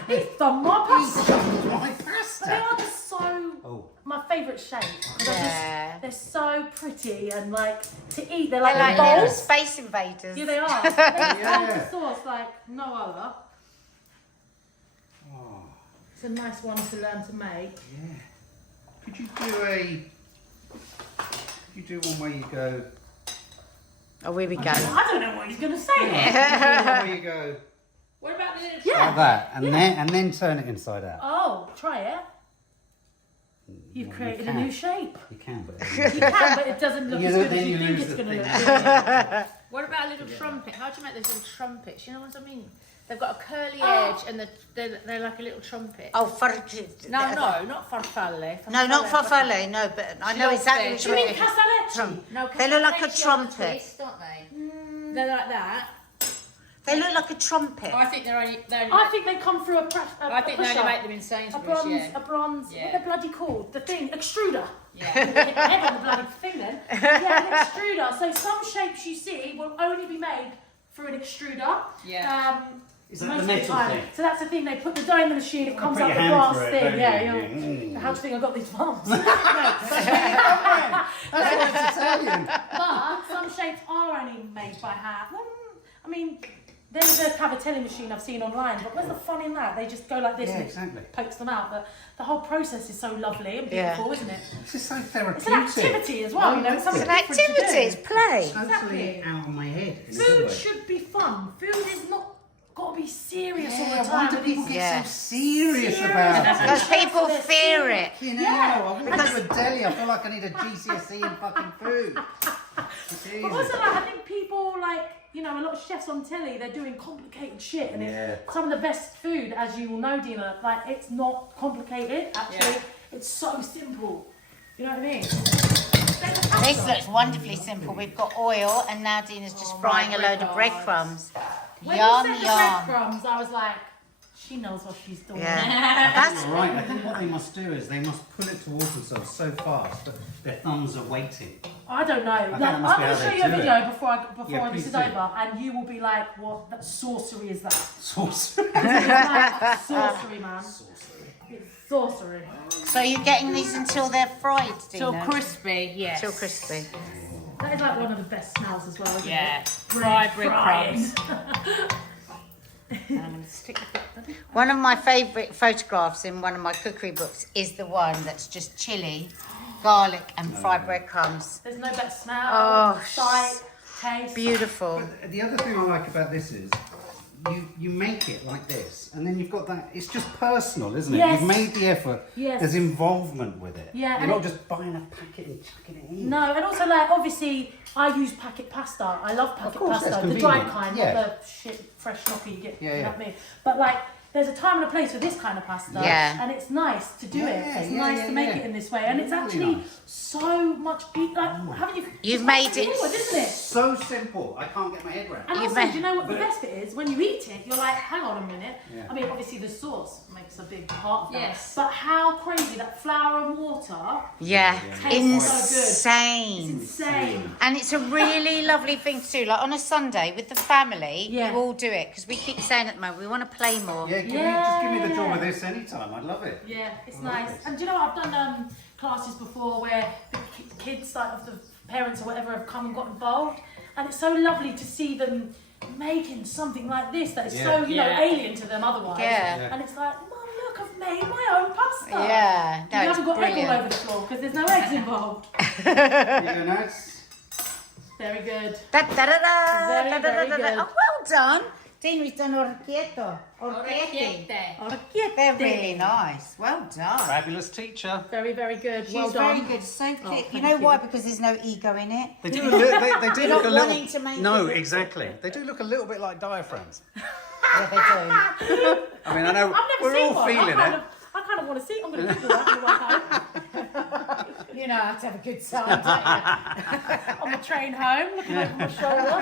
He's done my pasta. Shoved my They pasta. are just so Oh. my favourite shape. Yeah. They're so pretty and like to eat. They're I like, like bowls. little space invaders. Yeah, they are. They just Yeah. the sauce like no other. Oh, It's a nice one to learn to make. yeah. Could you do one where you go? Oh, here we go. I don't know what he's going to say. Could you do one where you go What about the little Yeah. like that, and then turn it inside out. Oh, try it. You've Well, created you a can. new shape. You can, but You can, but it doesn't look Yeah, as good then as you you think lose it's the going to thing. look. What about a little trumpet? How do you make those little trumpets? You know what I mean? They've got a curly edge and they're like a little trumpet. Oh, No, not farfalle. No, not farfalle, no, but I know exactly which Do you mean one. castelletti? No, They look like a castelletti are trumpet. twist, don't they? They're like that. They look like a trumpet. I think they're only. I think they come through a I think they only pusher. make them in Sainsbury's. A bronze, what Yeah. are they bloody called? The thing, extruder. Yeah. Hit my head on the bloody thing then. Yeah, an extruder. So some shapes you see will only be made through an extruder. Yeah. Is that Most the of metal time. thing? So that's the thing, they put the dough in the machine, it comes put out your the hand brass through it, thing. don't Yeah, you? how do you think I got these bumps? That's what it's Italian. But some shapes are only made by hand. I mean, there's a cavatelli machine I've seen online, but where's the fun in that? They just go like this Yeah, and exactly. it pokes them out. But the whole process is so lovely and beautiful, isn't it? This is so It's therapeutic. an activity as well, you know. It's something It's an different to do. activity, it's play. Totally out of my head. In a good Food way. should be fun. Food is not got to be serious all Yeah, the why time. do and people it's- get Yeah. so serious Serious. about it? Because people fear it. You know, Yeah. I walk into a deli, I feel like I need a GCSE in fucking food. But Jesus. also, like, I think people like, you know, a lot of chefs on telly, they're doing complicated shit, and it's some of the best food, as you will know, Dina. Like, it's not complicated. Actually, it's so simple. You know what I mean? This looks wonderfully simple. We've got oil and now Dina's just frying a load of breadcrumbs. When Yum, you said the yum. breadcrumbs, I was like, she knows what she's doing. Yeah. That's Right, I think what they must do is they must pull it towards themselves so fast that their thumbs are waiting. I don't know. Like, that I'm must going be to how show they you a do video it. before Yeah, this please is do. over, and you will be like, "What that sorcery is that?" Sauce. It's like sorcery, man. It's sorcery. so you're getting these until they're fried, Dina? Till crispy, yes. Till crispy. That is like one of the best smells as well, isn't Yeah. it? Fried breadcrumbs. One of my favourite photographs in one of my cookery books is the one that's just chili, garlic and fried breadcrumbs. There's no better smell, Oh, sight, taste. Beautiful. The other thing I like about this is you make it like this, and then you've got that. It's just personal, isn't it? Yes. You've made the effort. Yes. There's involvement with it. Yeah, You're and not it- just buying a packet and chucking it in. No, and also like obviously I use packet pasta. I love packet course, pasta, that's the dry convenient. kind, Yeah. not the shit fresh knocky you get. Yeah, You know yeah. what I mean? But like, there's a time and a place for this kind of pasta, Yeah. and it's nice to do it. Yeah, It's yeah, nice yeah, to make yeah. it in this way, and it's Really actually nice. so much. Like, haven't you? You've it's made quite it forward, isn't it? So simple. I can't get my head around. And You've also, made- do you know what the best bit is? When you eat it, you're like, hang on a minute. Yeah. I mean, obviously the sauce makes a big part of that. Yes. But how crazy that flour and water Yeah. tastes so good. Insane. It's insane. And it's a really lovely thing to do. Like on a Sunday with the family, Yeah. you all do it because we keep saying at the moment we want to play more. Yeah, just give me the job of this anytime. I'd love it. Yeah, it's I love nice. this. And do you know what? I've done classes before where the kids, like of the parents or whatever, have come and got involved, and it's so lovely to see them making something like this that is so you know Yeah. alien to them otherwise. Yeah. And it's like, Mum, look, I've made my own pasta. Yeah, no, you it's haven't got egg all brilliant. over the floor because there's no eggs involved. You go nuts. Very good. Da, da, da, da, Very, da, da, very da, da. good. Oh, well done. Dina's done orecchieto. Orecchiette. Orecchiette. Really nice. Well done. Fabulous teacher. Very, very good. She's well very done. good. So quick. you thank know you. why? Because there's no ego in it. They do. They do You're look not a little. wanting to make No, it- exactly. They do look a little bit like diaphragms. Yeah, they do. I mean, I know I've never we're seen all one. feeling I it. kind of want to see it. I'm going to Google that on the way home. You know how to have a good time, don't On the train home, looking over my shoulder.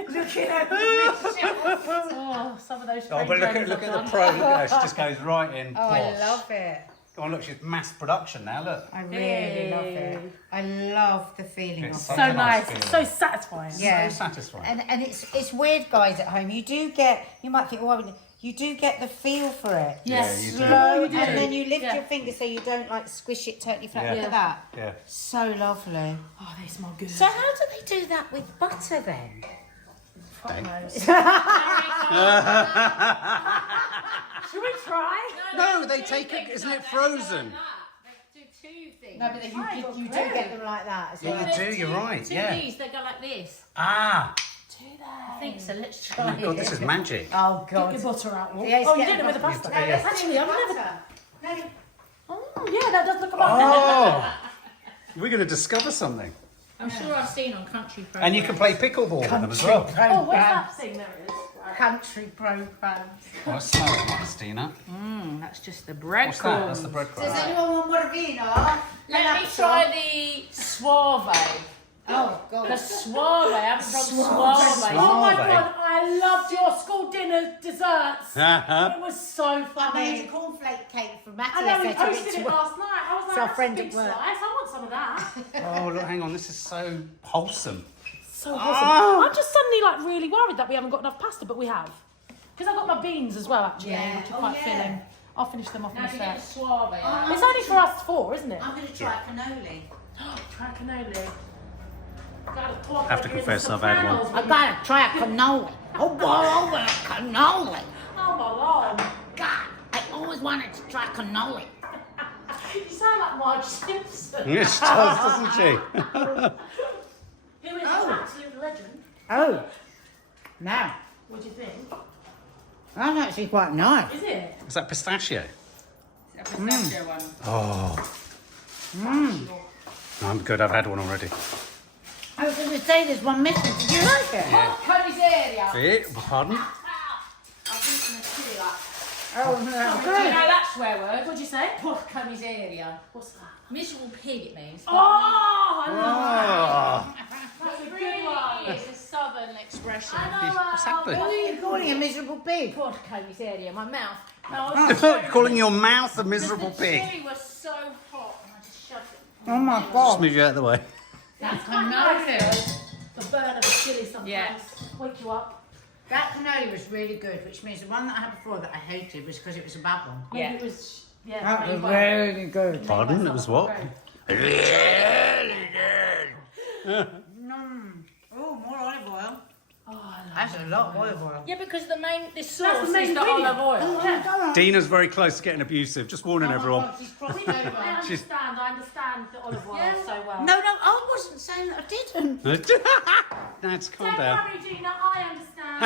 you? Looking at Oh, some of those train Oh, but look journeys at I've the done. pro. Look at her, she just goes right in. Oh, I Bosh. love it. Oh, look, she's mass production now. Look. I really love it. I love the feeling It's of such it. So a nice nice, feeling. so satisfying. Yeah. So satisfying. And it's weird, guys, at home. You do get, you might think, oh, you do get the feel for it. Yes, you do. Slow, You do. and then you lift Yeah. your finger so you don't like squish it totally flat. Yeah. Look at that. Yeah. So lovely. Oh, they smell good. So how do they do that with butter then? Fuck knows. Should we try? No, they take it. Isn't it frozen? They do two things. No, but you do great. get them like that as Yeah, well. you do. You're right. Two Yeah. of these, they go like this. Ah. I think so. Let's Oh try my God, this is magic. Oh Get God. your butter out, Wolf. Yeah, it's Oh, you getting did it with the butter. pasta. Yeah. Actually, I've never... No. Oh, yeah, that does look about... Oh. We're going to discover something. I'm sure I've seen on country programs. And you can play pickleball with them as well. Oh, where's that thing? There it is. Country programs. Oh, it smells nice, Dina. That's just the bread What's that? That's the bread Does crust. anyone want more vino? Let me try the suave. Oh, God. The suave. I haven't tried suave. Oh my Suave. god, I loved your school dinner desserts. It was so I funny. made a cornflake cake for Matty. I know we said to posted Rich. it last night. I was like, It's our that's friend a at big work. slice. I want some of that. Oh, look, hang on. This is so wholesome. So awesome. I'm just suddenly like really worried that we haven't got enough pasta, but we have. Because I've got my beans as well, actually, Yeah. which are Oh, quite yeah. filling. I'll finish them off in Now a to get the sec. suave. It's only for us four, isn't it? I'm going to try cannoli. Try cannoli. Have to confess I've had one. I've got to try a cannoli. Oh, whoa, a cannoli. Oh my lord. God, I always wanted to try cannoli. You sound like Marge Simpson. Yes, she does, doesn't she? Who is an absolute legend? Oh, now, What do you think? that's actually quite nice. Is it? Is that pistachio? A pistachio one. Oh. I'm good. I've had one already. I was going to say there's one missing. Did you like it? Porca miseria. Pardon? I'm thinking of chili like. Oh, no. Do you know that swear word? What'd you say? Porca miseria. What's that? Miserable pig it means. Oh, I love Oh. That's a good Really one. is a southern expression. I know What's happened? What are you calling a miserable pig? Porca miseria, my mouth. No, I was just Calling your mouth a miserable the pig. chili was so hot and I just shoved it. Oh, my Just God. move you out of the way. That's quite nice. The burn of the chili sometimes Yeah. wake you up. That cannoli was really good, which means the one that I had before that I hated was because it was a bad one. Maybe Yeah. it was, yeah. That maybe was well. really good. Pardon? It was what? Oh, more olive oil. Oh, I love That's a lot of olive oil. Yeah, because the That's sauce the main is the ingredient. olive oil. Yeah. Dina's very close to getting abusive. Just warning everyone. God, she's crossed I over. understand the olive oil Yeah. so well. No, I wasn't saying that I didn't. Nads, calm Don't down. worry, Gina, I understand.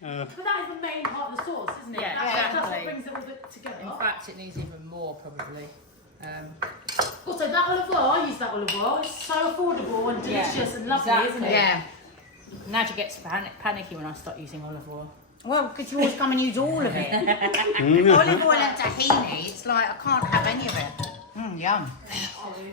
But that is the main part of the sauce, isn't it? Yeah, That's what exactly. brings it all together. In fact, it needs even more probably. Also, that olive oil, I use that olive oil. It's so affordable and Yeah, delicious and lovely, exactly. isn't it? Yeah. Nadia gets panicky when I start using olive oil. Well, because you always come and use all of it. Olive oil and tahini, it's like I can't have any of it. Yum.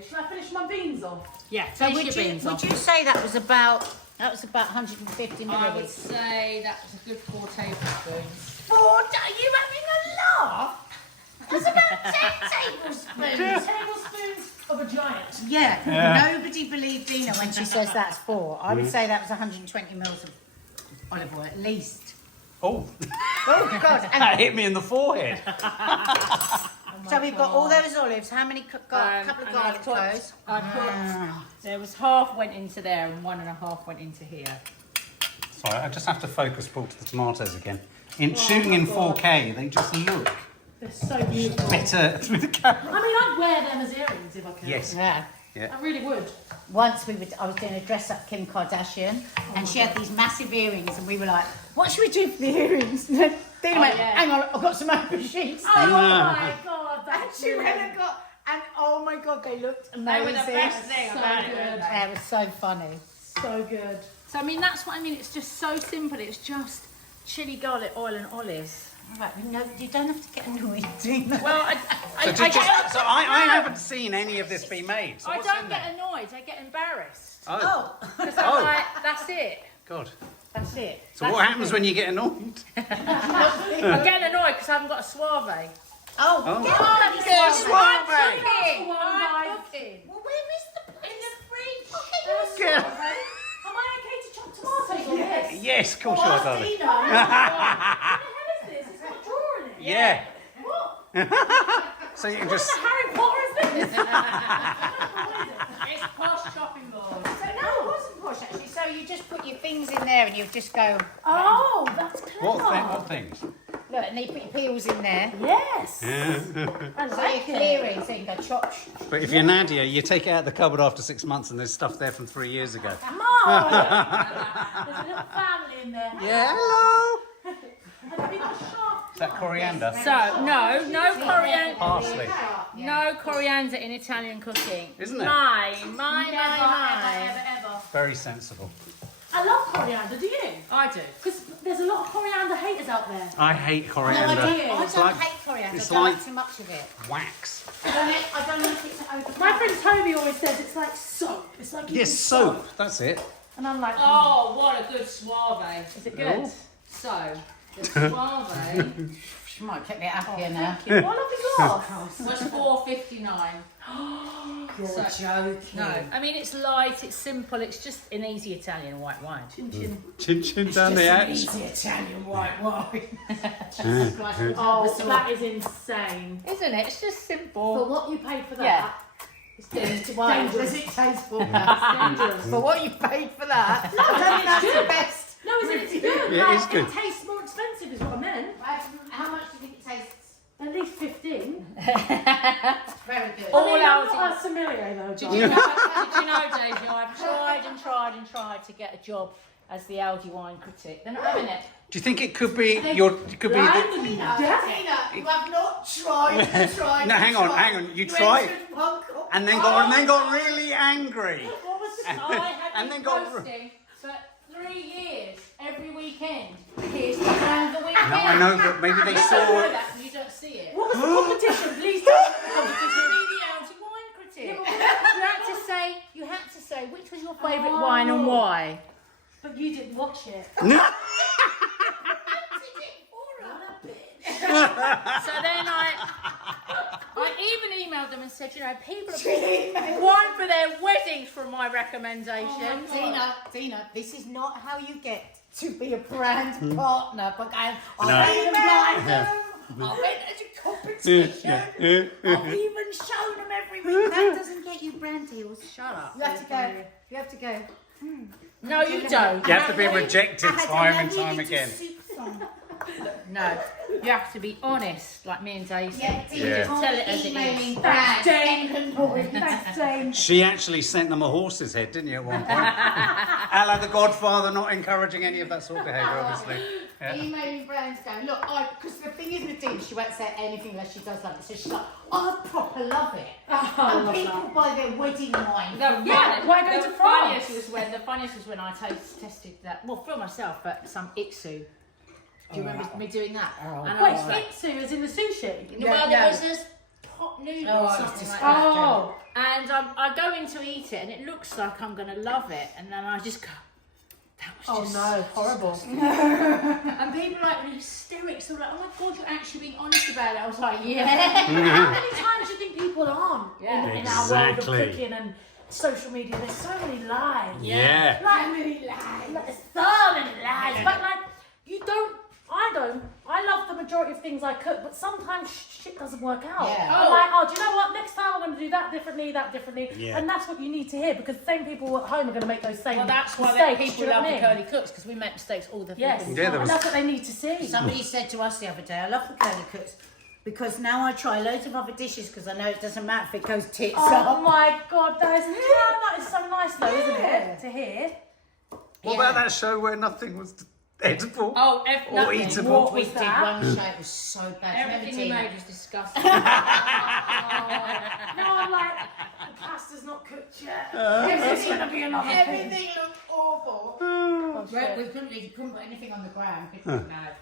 Should I finish my beans off? Yeah, So finish your beans would off. you say that was about 150 I would milliliters? say that was a good 4 tablespoons. 4? Are you having a laugh? That's about 10 tablespoons. Tablespoons of a giant. Yeah. Nobody believed Dina when she says that's 4. I would say that was 120 mils of olive oil at least. Oh, Oh God! that And hit me in the forehead. so we've got all those olives. How many? Got a couple of And garlic cloves. I put, there was half went into there and 1.5 went into here. Sorry, I just have to focus, Paul, to the tomatoes again. In shooting in 4K, they just look They're so beautiful. better through the camera. I mean, I'd wear them as earrings if I could. Yes. Yeah. I really would. Once I was doing a dress up Kim Kardashian, and she had these massive earrings, and we were like, "What should we do for the earrings?" And then Dina went, yeah. "Hang on, I've got some open sheets." Oh my god, And that's she went and got, and oh my God, they looked amazing. They were the best thing So about good. it. weren't they? Yeah, it was so funny. so good. So I mean, that's what I mean. It's just so simple. It's just chili, garlic, oil, and olives. All right, no, you don't have to get annoyed, Dina. Well, I I haven't seen any of this be made. So I what's don't in get there? annoyed. I get embarrassed. Oh, Because I'm like, that's it. God. That's it. So what happens when you get annoyed? I'm getting annoyed because I haven't got a suave. Oh, Oh. get on the Get a suave. suave. Cooking. One I'm bite. cooking. Well, where is the in the fridge? Get- Am I okay to chop tomatoes on this? Yes, of course you are, darling. Dina. What the hell is this? It's got a drawer in it. Yeah. What? So you can What just. the Harry Potter is this? It's posh chopping board. So no, it wasn't posh actually. So you just put your things in there and you just go, Oh, that's clever. What things? look, and then you put your peels in there. Yes. So I you're like it. clearing, so you can go chop. But if you're Nadia, you take it out of the cupboard after 6 months and there's stuff there from 3 years ago. Mom! There's a little family in there. Yeah, hello. Have you got a sharp Is that coriander? So no coriander. Parsley. no coriander in Italian cooking. Isn't it? Ever. Very sensible. I love coriander, do you? I do. Because there's a lot of coriander haters out there. I hate No, coriander. I don't It's like hate coriander. it's I don't like- like too much of it. wax. I don't like it to overpower. My friend Toby always says it's like soap. It's like Yes, eating soap. That's it. And I'm like, Oh, what a good suave. is it good? Oh. So, the suave She might keep it up here now. What have we got? was $4.59. You're So- joking. No, I mean it's light, it's simple, it's just an easy Italian white wine. Chin chin. Chin chin down the Just an hatch. easy Italian white wine. Oh, that is insane. Isn't it? It's just For simple. what you paid for that, Yeah. it's dangerous. Wine, does it taste for It's dangerous. For what you paid for that? No, that's it's the good. best. No, isn't it good? Yeah, it is good. It tastes more expensive is what I meant. How much do you think it tastes? At least 15. Very good. I All mean, out I'm not a sommelier though. Did you know, Daisy, I've tried to get a job as the Aldi wine critic. They're not having it. Do you think it could be your? It could be. The, Tina, you have not tried. No, hang on. You tried, and then got really angry. What was the I had And been then got- posting for 3 years every weekend. Here's the brand of the weekend. No, I know, but maybe they You don't saw know it. that, you don't see it. What was the competition? Please tell me the To competition. be the Aldi wine critic. You had to say which was your favourite wine and why. But you didn't watch it. So then I even emailed them and said, you know, people are buying wine for their weddings from my recommendations. Tina, this is not how you get to be a brand partner. But I No. emailed them. I went to competition. I've even shown them every week. That doesn't get you brand deals. Shut up. You have to go. You have to go. No, you don't. You have to be rejected I had time and a time little again. soup song. No, you have to be honest, like me and Daisy. Yeah, Tina, Yeah. Tell it as it emailing is. brands. Thanks, Jane. She actually sent them a horse's head, didn't you, at one point? A la the Godfather, not encouraging any of that sort of behaviour, obviously. Yeah. Emailing brands going, look, because the thing is with Tina, she won't say anything unless she does love it. So she's like, I proper love it. And people buy their wedding wine. Yeah, why go to France? The funniest was when I tested that, well, for myself, but some Itsu. Do you remember me doing that? And I Wait, was like, Itsu is in the sushi? well, there was this pot noodle Oh, or it's something like disgusting. that. Oh, And I go in to eat it, and it looks like I'm going to love it. And then I just go, that was oh just no, horrible. And people are like hysterics. They're like, oh my God, you're actually being honest about it. I was like, yeah. How many times do you think people aren't Yeah. in our world of Exactly. cooking and social media? There's so many lies. Yeah. Like, there's so many lies. But like, I love the majority of things I cook, but sometimes shit doesn't work out. Yeah. I'm like, oh, do you know what? Next time I'm going to do that differently. Yeah. And that's what you need to hear, because the same people at home are going to make those same Well, that's why mistakes. people do you know love what the I mean? curly cooks, because we make mistakes all the Yes, flipping Yeah, there and was- that's what they need to see. Somebody said to us the other day, I love the curly cooks because now I try loads of other dishes because I know it doesn't matter if it goes tits Oh up. my God, that is so nice though, isn't it? To hear. What about that show where nothing was edible? Oh, Or nothing. eatable? What We was did that? one show, it was so bad. Everything you Remember, made was disgusting. No, I'm like, the pasta's not cooked yet. It's going to be another thing. everything looked awful. Oh, We shit. couldn't put anything on the ground.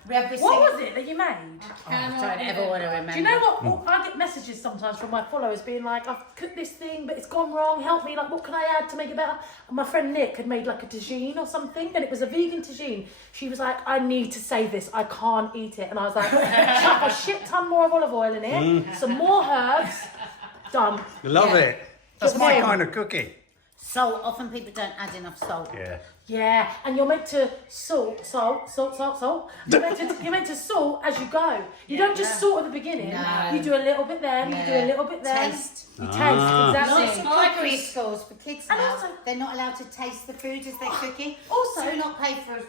We have this What thing. was it that you made? I don't ever want to remember. Do you know what? Well, I get messages sometimes from my followers being like, I've cooked this thing, but it's gone wrong. Help me. Like, what can I add to make it better? And my friend Nick had made like a tagine or something, and it was a vegan tagine. She was like, I need to save this. I can't eat it. And I was like, chuck a shit ton more of olive oil in it, some more herbs, done. Love Yeah. it. That's Just my saying. kind of cooking. Salt, often people don't add enough salt. Yeah. Yeah, and you're meant to salt. You're meant to salt as you go. You don't just salt at the beginning. No. You do a little bit then, you do a little bit then. Taste. You taste, Ah. Lots exactly. of cookery schools for kids And now. also- They're not allowed to taste the food as they're cooking. Also- do not pay for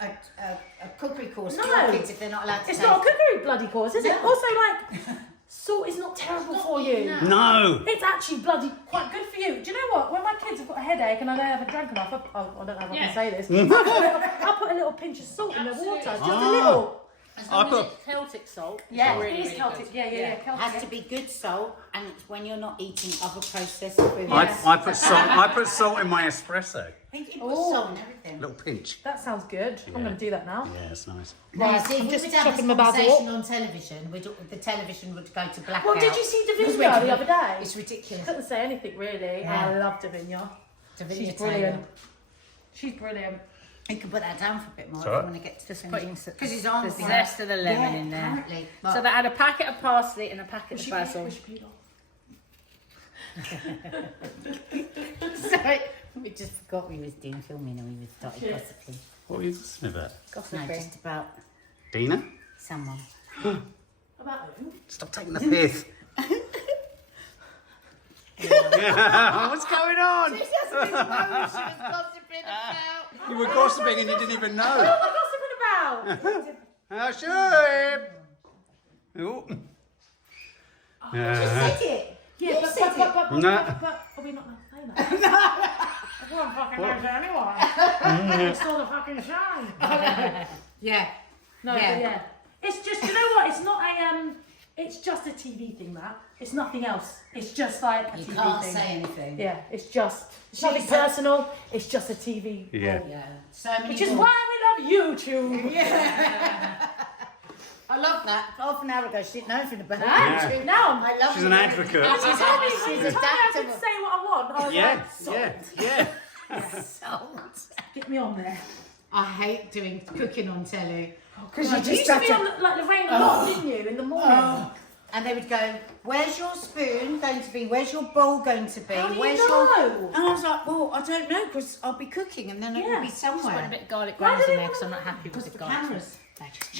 a cookery course for No. your kids if they're not allowed to It's taste. not a cookery bloody course, is it? No. Also, like, salt is not terrible for you. no. No. It's actually bloody quite good for you. Do you know what? When my kids have got a headache and I haven't drank enough, I don't know if I Yeah. can say this. I put a little pinch of salt in their water, just a Ah. little. As I long as put- it's Celtic salt. it's Yeah, really, it is really Celtic. good. Yeah. It Celtic. has to be good salt, and it's when you're not eating other processed food. I put salt. I put salt in my espresso. I think you Oh. put salt and everything. A little pinch. That sounds good. I'm Yeah. going to do that now. Yeah, it's nice. Now, Right, see, if I'm we just would have this chopping my basil conversation on television, the television would go to blackout. Well, did you see Because Davinia we're- the other day? It's ridiculous. Couldn't say anything really. Yeah. I love Davinia. Davinia She's Taylor. brilliant. She's brilliant. You can put that down for a bit more if you Sorry? want to get to Just putting because it's on the fire. zest of the lemon Yeah, in there. apparently. So they had a packet of parsley and a packet of We basil. should put it on. Sorry, we just forgot we was doing filming and we started Yeah. gossiping. What were you listening about? No, Gossiping. just about Dina? someone. About who? Stop taking the piss. What's going on? She was gossiping about. You were gossiping and you didn't even know. What am I gossiping about? How should? Oh. Said it. Yeah, You said it. but, No. are we not allowed to say that? Everyone fucking knows anyway. It's all the fucking shine. Yeah. No, Yeah. but yeah. It's just, you know what? It's not a it's just a TV thing, that. It's nothing else. It's just like a You TV can't thing. say anything. Yeah, it's She nothing said- personal. It's just a TV. Yeah. Yeah. So many. Which is balls. why we love YouTube. I love that. Half an hour ago, she didn't know anything about Yeah. it. Now, I love She's it. an advocate. when you told me, when She's you told me I could adaptable. say what I want, I was Yeah, like, "Salt, yeah, yeah. Salt. get me on there. I hate doing cooking on telly. Because you you just used to have be to- on like Lorraine a lot, didn't you, in the morning? And they would go, "Where's your spoon going to be? Where's your bowl going to be? How do you Where's know? your?" And I was like, "Well, I don't know because I'll be cooking and then it will Yeah. be Just put a somewhere." bit of garlic Why granules did in it there because I'm want- not happy with the The garlic. cameras.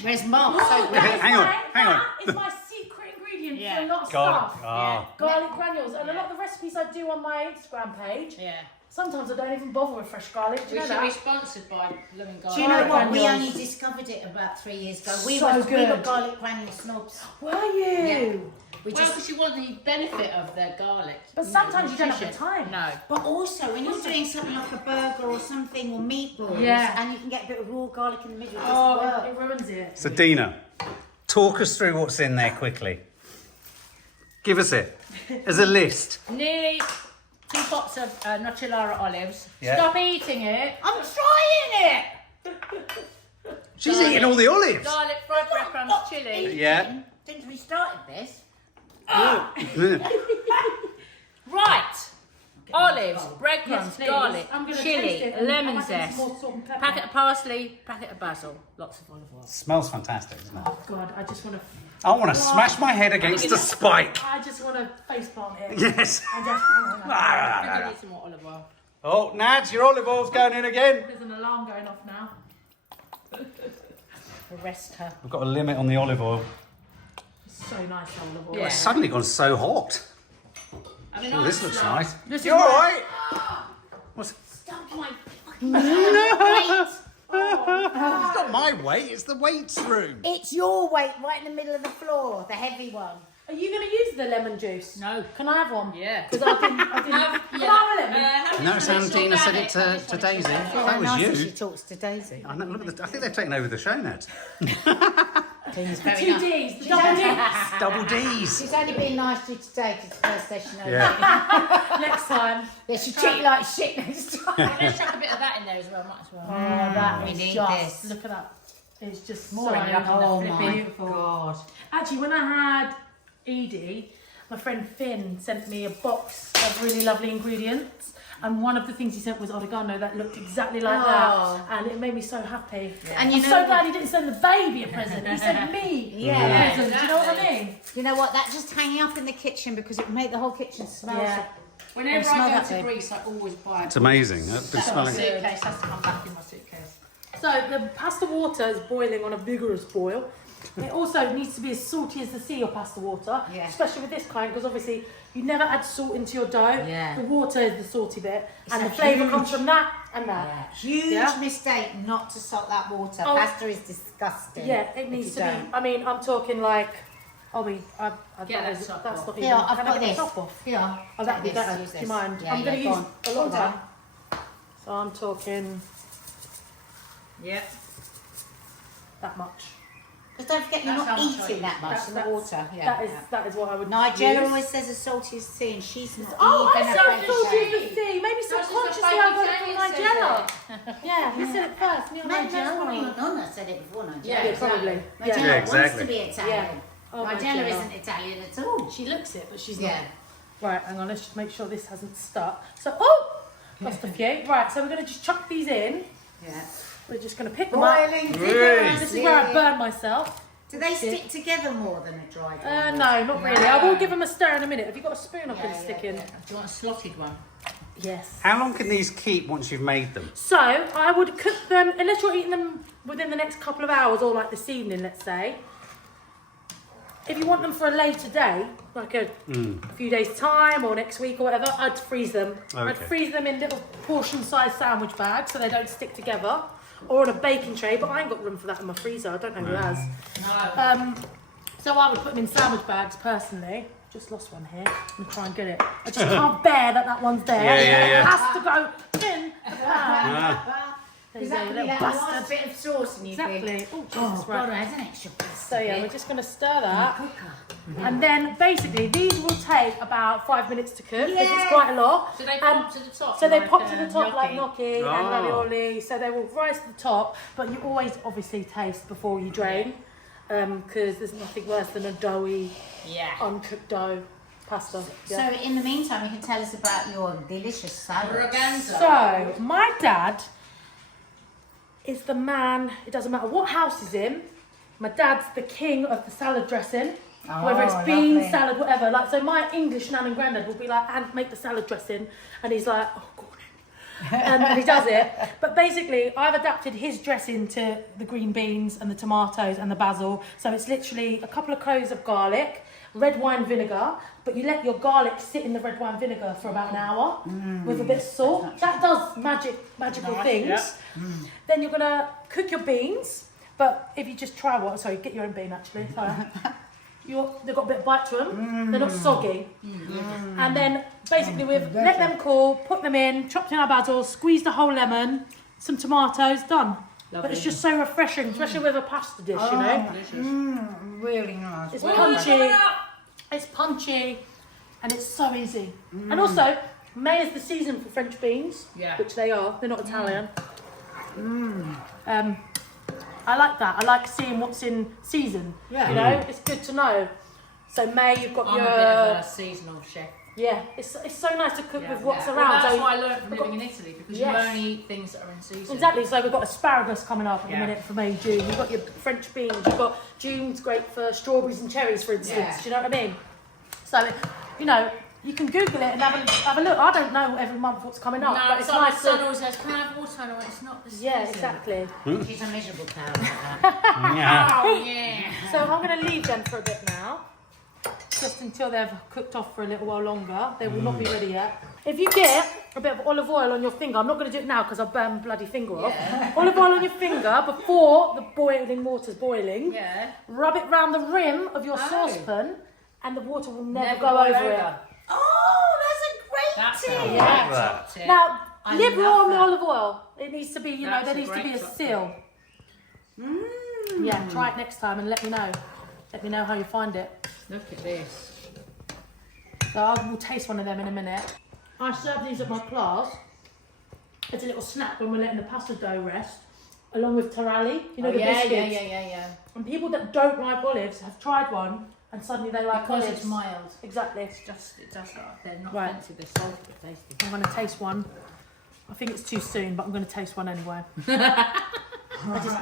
Where's Mark? So That is hang on, my- hang on. That is my secret ingredient Yeah. for a lot of Garlic. stuff. Oh. Garlic granules. And a lot of the recipes I do on my Instagram page, Yeah. sometimes I don't even bother with fresh garlic. Do We you know should be that? sponsored by Lemon Garlic. Do you know Garlic what? We granules. only discovered it about 3 years ago. We So were good. garlic granule snobs. Were you? We Well, just. because you want the benefit of their garlic. But sometimes you don't have the nutrition. time. No. But also, when you're doing something like a burger or something or meatballs, Yeah. and you can get a bit of raw garlic in the middle, it doesn't Oh, work. it ruins it. So Dina, talk us through what's in there quickly. Give us it as a list. Nearly 2 pots of nocellara olives. Yeah. Stop eating it. I'm trying it. She's eating all the olives. Garlic, fried breadcrumbs, chilli. Yeah. Since we started this, Right. Olives, breadcrumbs, Yes, please. garlic, I'm gonna taste it chilli, and lemon I reckon it's zest, more salt and pepper. packet of parsley, packet of basil, lots of olive oil. Smells fantastic, doesn't it? Oh God, I just want to. I want to smash my head against a spike. I just want to face plant it. Yes. I just. I think I need some more olive oil. Oh, Nads, your olive oil's going in again. There's an alarm going off now. arrest her. We've got a limit on the olive oil. It's so nice olive oil. Yeah. It's suddenly gone so hot. I mean, Oh, this looks honestly, nice. This is You all why- right? What's... Stop my fucking weight. It's not my weight, it's the weights room. It's your weight right in the middle of the floor, the heavy one. Are you going to use the lemon juice? No. Can I have one? Yeah. Because I didn't. Can I have a lemon? No, Sam Dina said it to Daisy. That was Nice that she you. talks to Daisy. I, know, look at the, I think they've taken over the show, Ned. Dina's The very two nice. D's, the double D's. Double D's. She's only been nice to you today because it's the first day she knows Yeah. Next time. Yeah, she'll treat you like shit next time. Let's chuck a bit of that in there as well, might as well. Oh, that we is need just. this. Look at that. It's just More so in the oven. Oh Flipping my beautiful. god. Actually, when I had Edie, my friend Finn sent me a box of really lovely ingredients. And one of the things he sent was oregano that looked exactly like Oh. that. And it made me so happy. And I'm you so know, glad he didn't send the baby a present. He sent me Yeah. a present. Do you know what I mean? you know what? That just hanging up in the kitchen because it would make the whole kitchen smell. Yeah. Whenever Smell I that, go to babe. Greece, I always buy It's amazing. I've been My smelling it. suitcase has to come back in my suitcase. So the pasta water is boiling on a vigorous boil. It also needs to be as salty as the sea, your pasta water, Yeah. especially with this kind, because obviously you never add salt into your dough. Yeah. The water is the salty bit, and a the flavour huge- comes from that and that. Huge Yeah. mistake not to salt that water. Oh. Pasta is disgusting. Yeah, it if needs you to don't. be. I mean, I'm talking like. I've Get that that is, top that's off. not Here, even. I've Can I got get the this. top off? Here. Oh, that'd be Take better. this, use Do you this. mind? Yeah, I'm going to go use on. a lot of Go on. that. So I'm talking Yeah. that much. Because don't forget, you're That's not how I'm eating saying. that much in the water. Yeah. That is what I would Nigella use. always says as salty as the sea, and she's not Oh, even I'm a so French salty lady. as the sea. Maybe That's just subconsciously the I got it from Italian says Nigella. Yeah, he said it first. Neil Maybe that's probably Nigella. your nonna said it before Nigella. Yeah, Yeah, probably. Nigella Yeah. Yeah, wants exactly. to be Italian. Oh, Nigella Nigella. isn't Italian at all. She looks it, but she's Yeah. not. Right, hang on. Let's just make sure this hasn't stuck. So, oh, lost a few. Right, so we're going to just chuck these in. Yeah. We're just going to pick them up. Boiling Really? This is where I burned myself. Do they stick together more than a dried one? No, not really. I will give them a stir in a minute. Have you got a spoon I can Yeah, stick yeah, in? yeah. Do you want a slotted one? Yes. How long can these keep once you've made them? So I would cook them, unless you're eating them within the next couple of hours or like this evening, let's say. If you want them for a later day, like a few days time or next week or whatever, I'd freeze them. I'd Okay. freeze them in little portion-sized sandwich bags so they don't stick together, or on a baking tray. But I ain't got room for that in my freezer. I don't know who has. No. So I would put them in sandwich bags personally. Just lost one here. I'm gonna try and get it. I just can't bear that one's there. Yeah. It has to go in the pan. There you Is go, that you going to be little that bastard. last bit of sauce and you think, Exactly. Oh, oh, Jesus, God, right. I had an extra pasta So yeah, bit. we're just going to stir that. Cooker. And then basically these will take about 5 minutes to cook because Yeah. it's quite a lot. So they And pop to the top. So they like, pop to the top like gnocchi. gnocchi and Oh. ravioli. So they will rise to the top, but you always obviously taste before you drain because there's nothing worse than a doughy, Yeah. uncooked dough pasta. Yeah. So in the meantime, you can tell us about your delicious salad. Braganza. So, my dad is the man, it doesn't matter what house he's in, my dad's the king of the salad dressing. Whether it's beans, lovely. salad, whatever. Like, so my English nan and granddad will be like, and make the salad dressing. And he's like, oh, God. And he does it. But basically, I've adapted his dressing to the green beans and the tomatoes and the basil. So it's literally a couple of cloves of garlic, red wine vinegar, but you let your garlic sit in the red wine vinegar for about an hour with a bit of salt. That does magical things. yeah. Then you're gonna cook your beans, but if you just try one, sorry, get your own bean actually. Sorry. They've got a bit of bite to them. They're not soggy. And then basically we've let them cool, put them in, chopped in our basil, squeezed a whole lemon, some tomatoes, done. But it's just so refreshing, especially with a pasta dish, you know. Really nice. It's Well, punchy. coming up. It's punchy, and it's so easy. And also, May is the season for French beans, Yeah. which they are. They're not Italian. I like that. I like seeing what's in season. Yeah. You know, it's good to know. So May, you've got I'm your a bit of a seasonal chef. yeah. It's so nice to cook Yeah, with what's yeah. around. Well, that's so what I learned from we've got- living in Italy because Yes. you only eat things that are in season. Exactly, so we've got asparagus coming up in a Yeah. minute for May, June. You've got your French beans, you've got June's great for strawberries and cherries, for instance. Yeah. Do you know what I mean? So, you know, you can Google it and have a look. I don't know every month what's coming up, No, but it's it's like nice my son to. always says, can I have water? And I went, it's not the season. Yeah, exactly. She's a miserable cow. Like that. Yeah. Oh, yeah. So I'm going to leave them for a bit now, just until they've cooked off for a little while longer. They will not be ready yet. If you get a bit of olive oil on your finger, I'm not going to do it now because I'll burn my bloody finger off. Olive oil on your finger before the boiling water's boiling. Yeah. Rub it round the rim of your Oh. saucepan, and the water will never, Never go go over it. over. Oh, that's a great That's tip. a Yeah. top tip. Now, I liberal love on the that. olive oil. It needs to be, you know, That's there a needs to be great a top seal. Yeah, try it next time and let me know. Let me know how you find it. Look at this. So I will taste one of them in a minute. I serve these at my class. It's a little snack when we're letting the pasta dough rest, along with taralli, you know, the biscuits. yeah. And people that don't like olives have tried one, and suddenly they like Because olives. it's mild. Exactly. It does that. They're not Right. offensive, they're salty, but tasty. I'm going to taste one. I think it's too soon, but I'm going to taste one anyway. I just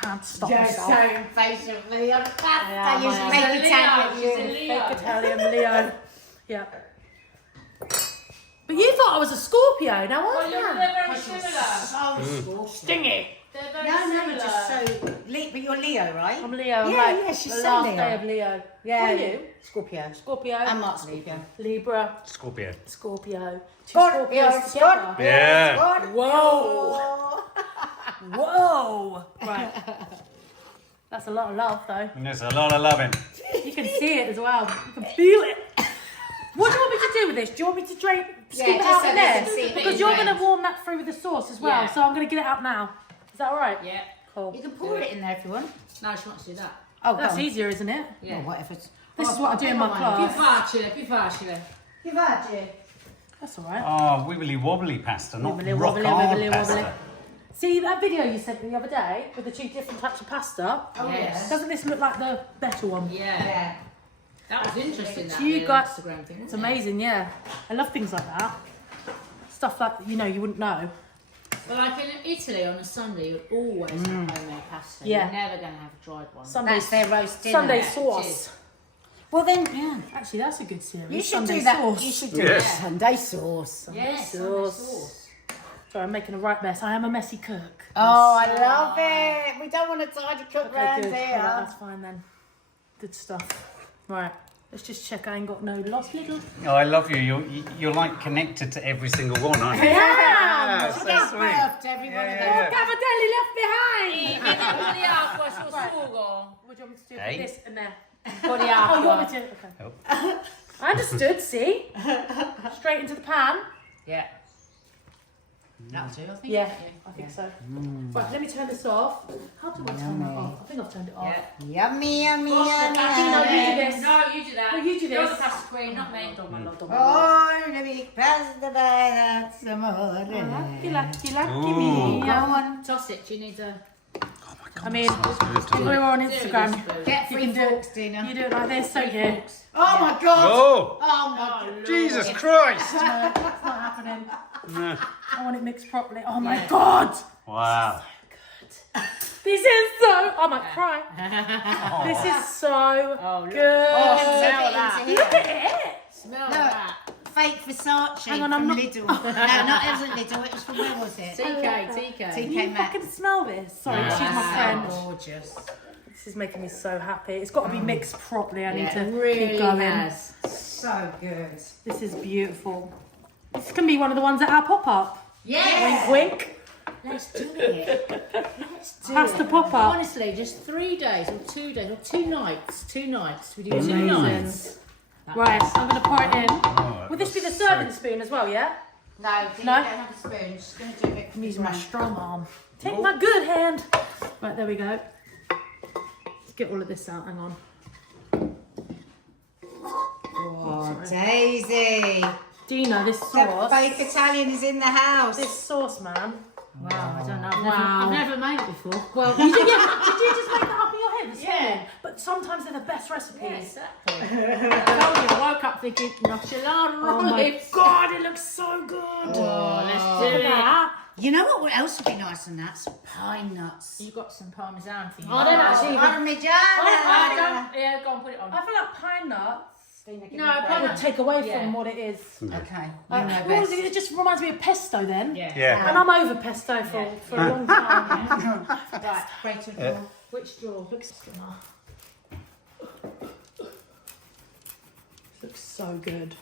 can't stop Just myself. so impatiently on pasta. Yeah, You I should am. make Italian. She's a you. Leo. Fake Italian Leo. Yeah. But you thought I was a Scorpio. Now Well, I look, am. they're very similar. So Stingy. They're very No, similar. you're just so. But you're Leo, right? I'm Leo. I'm Yeah, like yeah, she's the so last Leo. day of Leo. Yeah. What are you? Scorpio. Scorpio. I'm not Scorpio. Libra. Scorpio. Scorpio. Two Scorpio, Scorpios together. Yeah. Whoa. Whoa. Right. That's a lot of love, though. And there's a lot of loving. You can see it as well. You can feel it. What do you want me to do with this? Do you want me to drain, scoop Yeah, it just out so in they there? can see it Because being you're going to drained. warm that through with the sauce as well. Yeah. So I'm going to get it out now. Is that all right? Yeah. Cool. You can pour it in there if you want. No, she wants to do that. Oh, That's go on. easier, isn't it? Yeah. Or whatever. This is what I do in my Più class. facile, più facile. That's all right. Oh, wibbly wobbly pasta, not Wibbly rock wobbly, hard wibbly pasta. wobbly. See that video you sent me the other day with the 2 different types of pasta? Oh, Yes. Doesn't this look like the better one? Yeah. Yeah. That was interesting, that You little got- Instagram thing. It's wasn't it? amazing, yeah. I love things like that. Stuff like, you know, you wouldn't know. Well, like in Italy on a Sunday, you always have homemade pasta. Yeah. You're never going to have a dried one. Sunday, That's their roast dinner. Sunday Yeah, sauce. it is. Well then, yeah. Actually, that's a good series. You should Sunday do that. sauce. You should do Yes. that. Sunday sauce. Yes, Sunday sauce. sauce. Sorry, I'm making a right mess. I am a messy cook. Oh, I love it. We don't want a tidy cook Okay, round good. here. Alright, that's fine then. Good stuff. Right, let's just check I ain't got no lost little. Oh, I love you. You're like connected to every single one, aren't you? Yeah! so Give sweet. birth to every one of Yeah, them. yeah. Cavadelli left behind! Vedi di acqua sul sugo. What do you want me to do? Hey. Put this in there. Po di Oh, you want me acqua. to? Okay. Oh. I understood, see? Straight into the pan. Yeah. That'll do, I think. Yeah, I think so. Right, let me turn this off. How do I turn that off? I think I've turned it off. Yeah. Yummy, yummy, Gosh, yummy. the pasta No, you yummy. do this. No, you do that. No, you do You're this. the pasta queen, not me. Oh, my lord, oh, my lord. Oh, let me pass the by that some more. Lucky, lucky, lucky Ooh. me. Go on. Toss it. Do you need a... I mean, Smells good, doesn't we're it? on Zero Instagram. spoon. Get You free can do forks, it. Dina. You do it like this, don't you? Oh my god. Oh, Oh my god. Jesus Christ! No, that's not happening. No. I want it mixed properly. Oh my god! Wow. This is so. I might cry. This is so Oh, look. good. Oh, smell that. Look at it. Smell Look. that. Fake Versace Hang on, from I'm not- Lidl. No, not it wasn't Lidl. It was from where was it? TK. Can you TK Maxx. fucking smell this? Sorry, Yeah. she's my friend. Gorgeous. This is making me so happy. It's got to be mixed properly. I need Yeah, to it really keep going. has. So good. This is beautiful. This can be one of the ones at our pop-up. Yes. Wink, wink. Let's do it. Let's do Pasta it. pop-up. Honestly, just 3 days or 2 days or 2 nights. 2 nights. We do 2 Amazing. nights. Right, I'm going to pour it in. Oh, Will this be the so- serving spoon as well, yeah? No, Dina No? don't have a spoon. She's going to do it. I'm using my strong arm. Take my good hand. Right, there we go. Let's get all of this out. Hang on. Oh, Daisy. Dina, this The sauce. fake Italian is in the house. This sauce, man. Wow, I don't know. Wow. I've never made it before. Well, did you just make that up in your head this Yeah. morning? But sometimes they're the best recipes. Yeah, exactly. I told you, I woke up thinking, nocellar Oh my lips. god, it looks so good. Oh, let's Look do at it. that. You know what else would be nice than that? Some pine nuts. You got some parmesan for you. I don't actually even- I don't. Yeah, go and put it on. I feel like pine nuts No, would pine take away Yeah. from what it is. Okay. What was it? It just reminds me of pesto then. Yeah. Yeah. And I'm over pesto for a long time. Right. Great Yeah. Which drawer? Looks looks so good.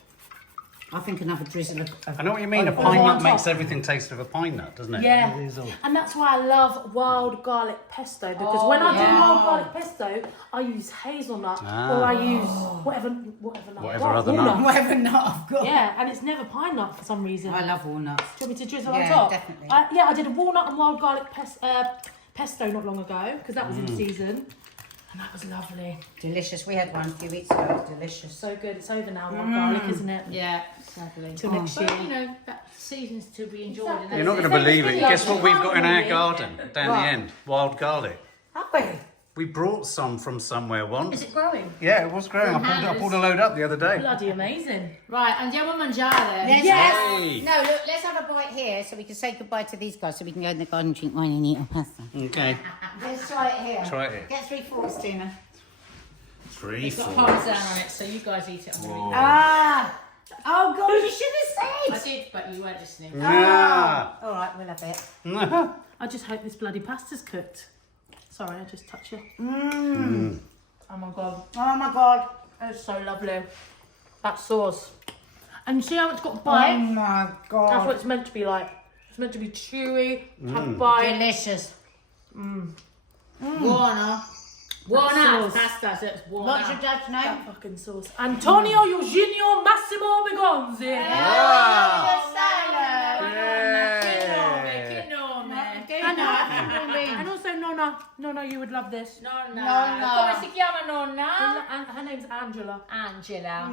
I think another drizzle of I know what you mean. A Oh, pine on nut top. makes everything taste of a pine nut, doesn't it? Yeah. It is all- And that's why I love wild garlic pesto because Oh, when I do yeah. wild garlic pesto, I use hazelnut or I use whatever nut. Whatever Well, other walnut. nut. whatever nut I've got. Yeah, and it's never pine nut for some reason. I love walnuts. Do you want me to drizzle Yeah, on top? definitely. I did a walnut and wild garlic pesto not long ago because that was in season, and that was lovely. Delicious. We had one a few weeks ago. It was delicious. So good. It's over now. Wild garlic, isn't it? Yeah, sadly. Till next But, year. you know, that season's to be enjoyed. And You're not going to It's believe it. like- Guess what we've got in our garden down What? the end? Wild garlic. Have we? We brought some from somewhere Is once. it growing? Yeah, it was growing. I pulled a load up the other day. Bloody amazing. Right, andiamo a mangiare. Hey. No, look, let's have a bite here so we can say goodbye to these guys so we can go in the garden, drink wine and eat our pasta. Okay. Let's try it here. Try it here. Get 3 forks, Tina. 3, It's got 4. parmesan on it, so you guys eat it. I'm gonna eat it. Ah! Oh, God, you should I have said! did, but you weren't listening. Yeah. All right, we'll have it. I just hope this bloody pasta's cooked. Sorry, I just touched you. Mmm. Oh my god, Oh, my God. it's so lovely. That sauce. And see how it's got Oh, bite? my That's God. what it's meant to be like. It's meant to be chewy, have bite. Delicious. Buona. Buona sauce. pasta, so it's buona. What's your dad's name? That fucking sauce. Antonio Eugenio Massimo Begonzi. Wow. Che nome, che nome. And also Nonna Nonna, you would love this. Nonna. Come si chiama nonna? And her name's Angela. Angela.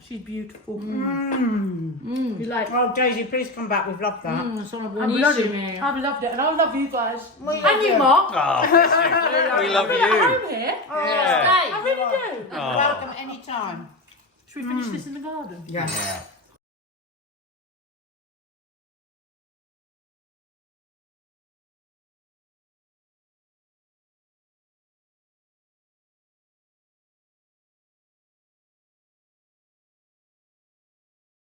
She's beautiful. You like? Oh, Daisy, please come back. We've loved that. Sono I've loved it. buonissime. I've loved it, and I love you guys. We love And you, you. Mark. Oh, we love I feel at you. home here. Yeah. I really do. Welcome anytime. Should we finish this in the garden? Yeah. Yeah.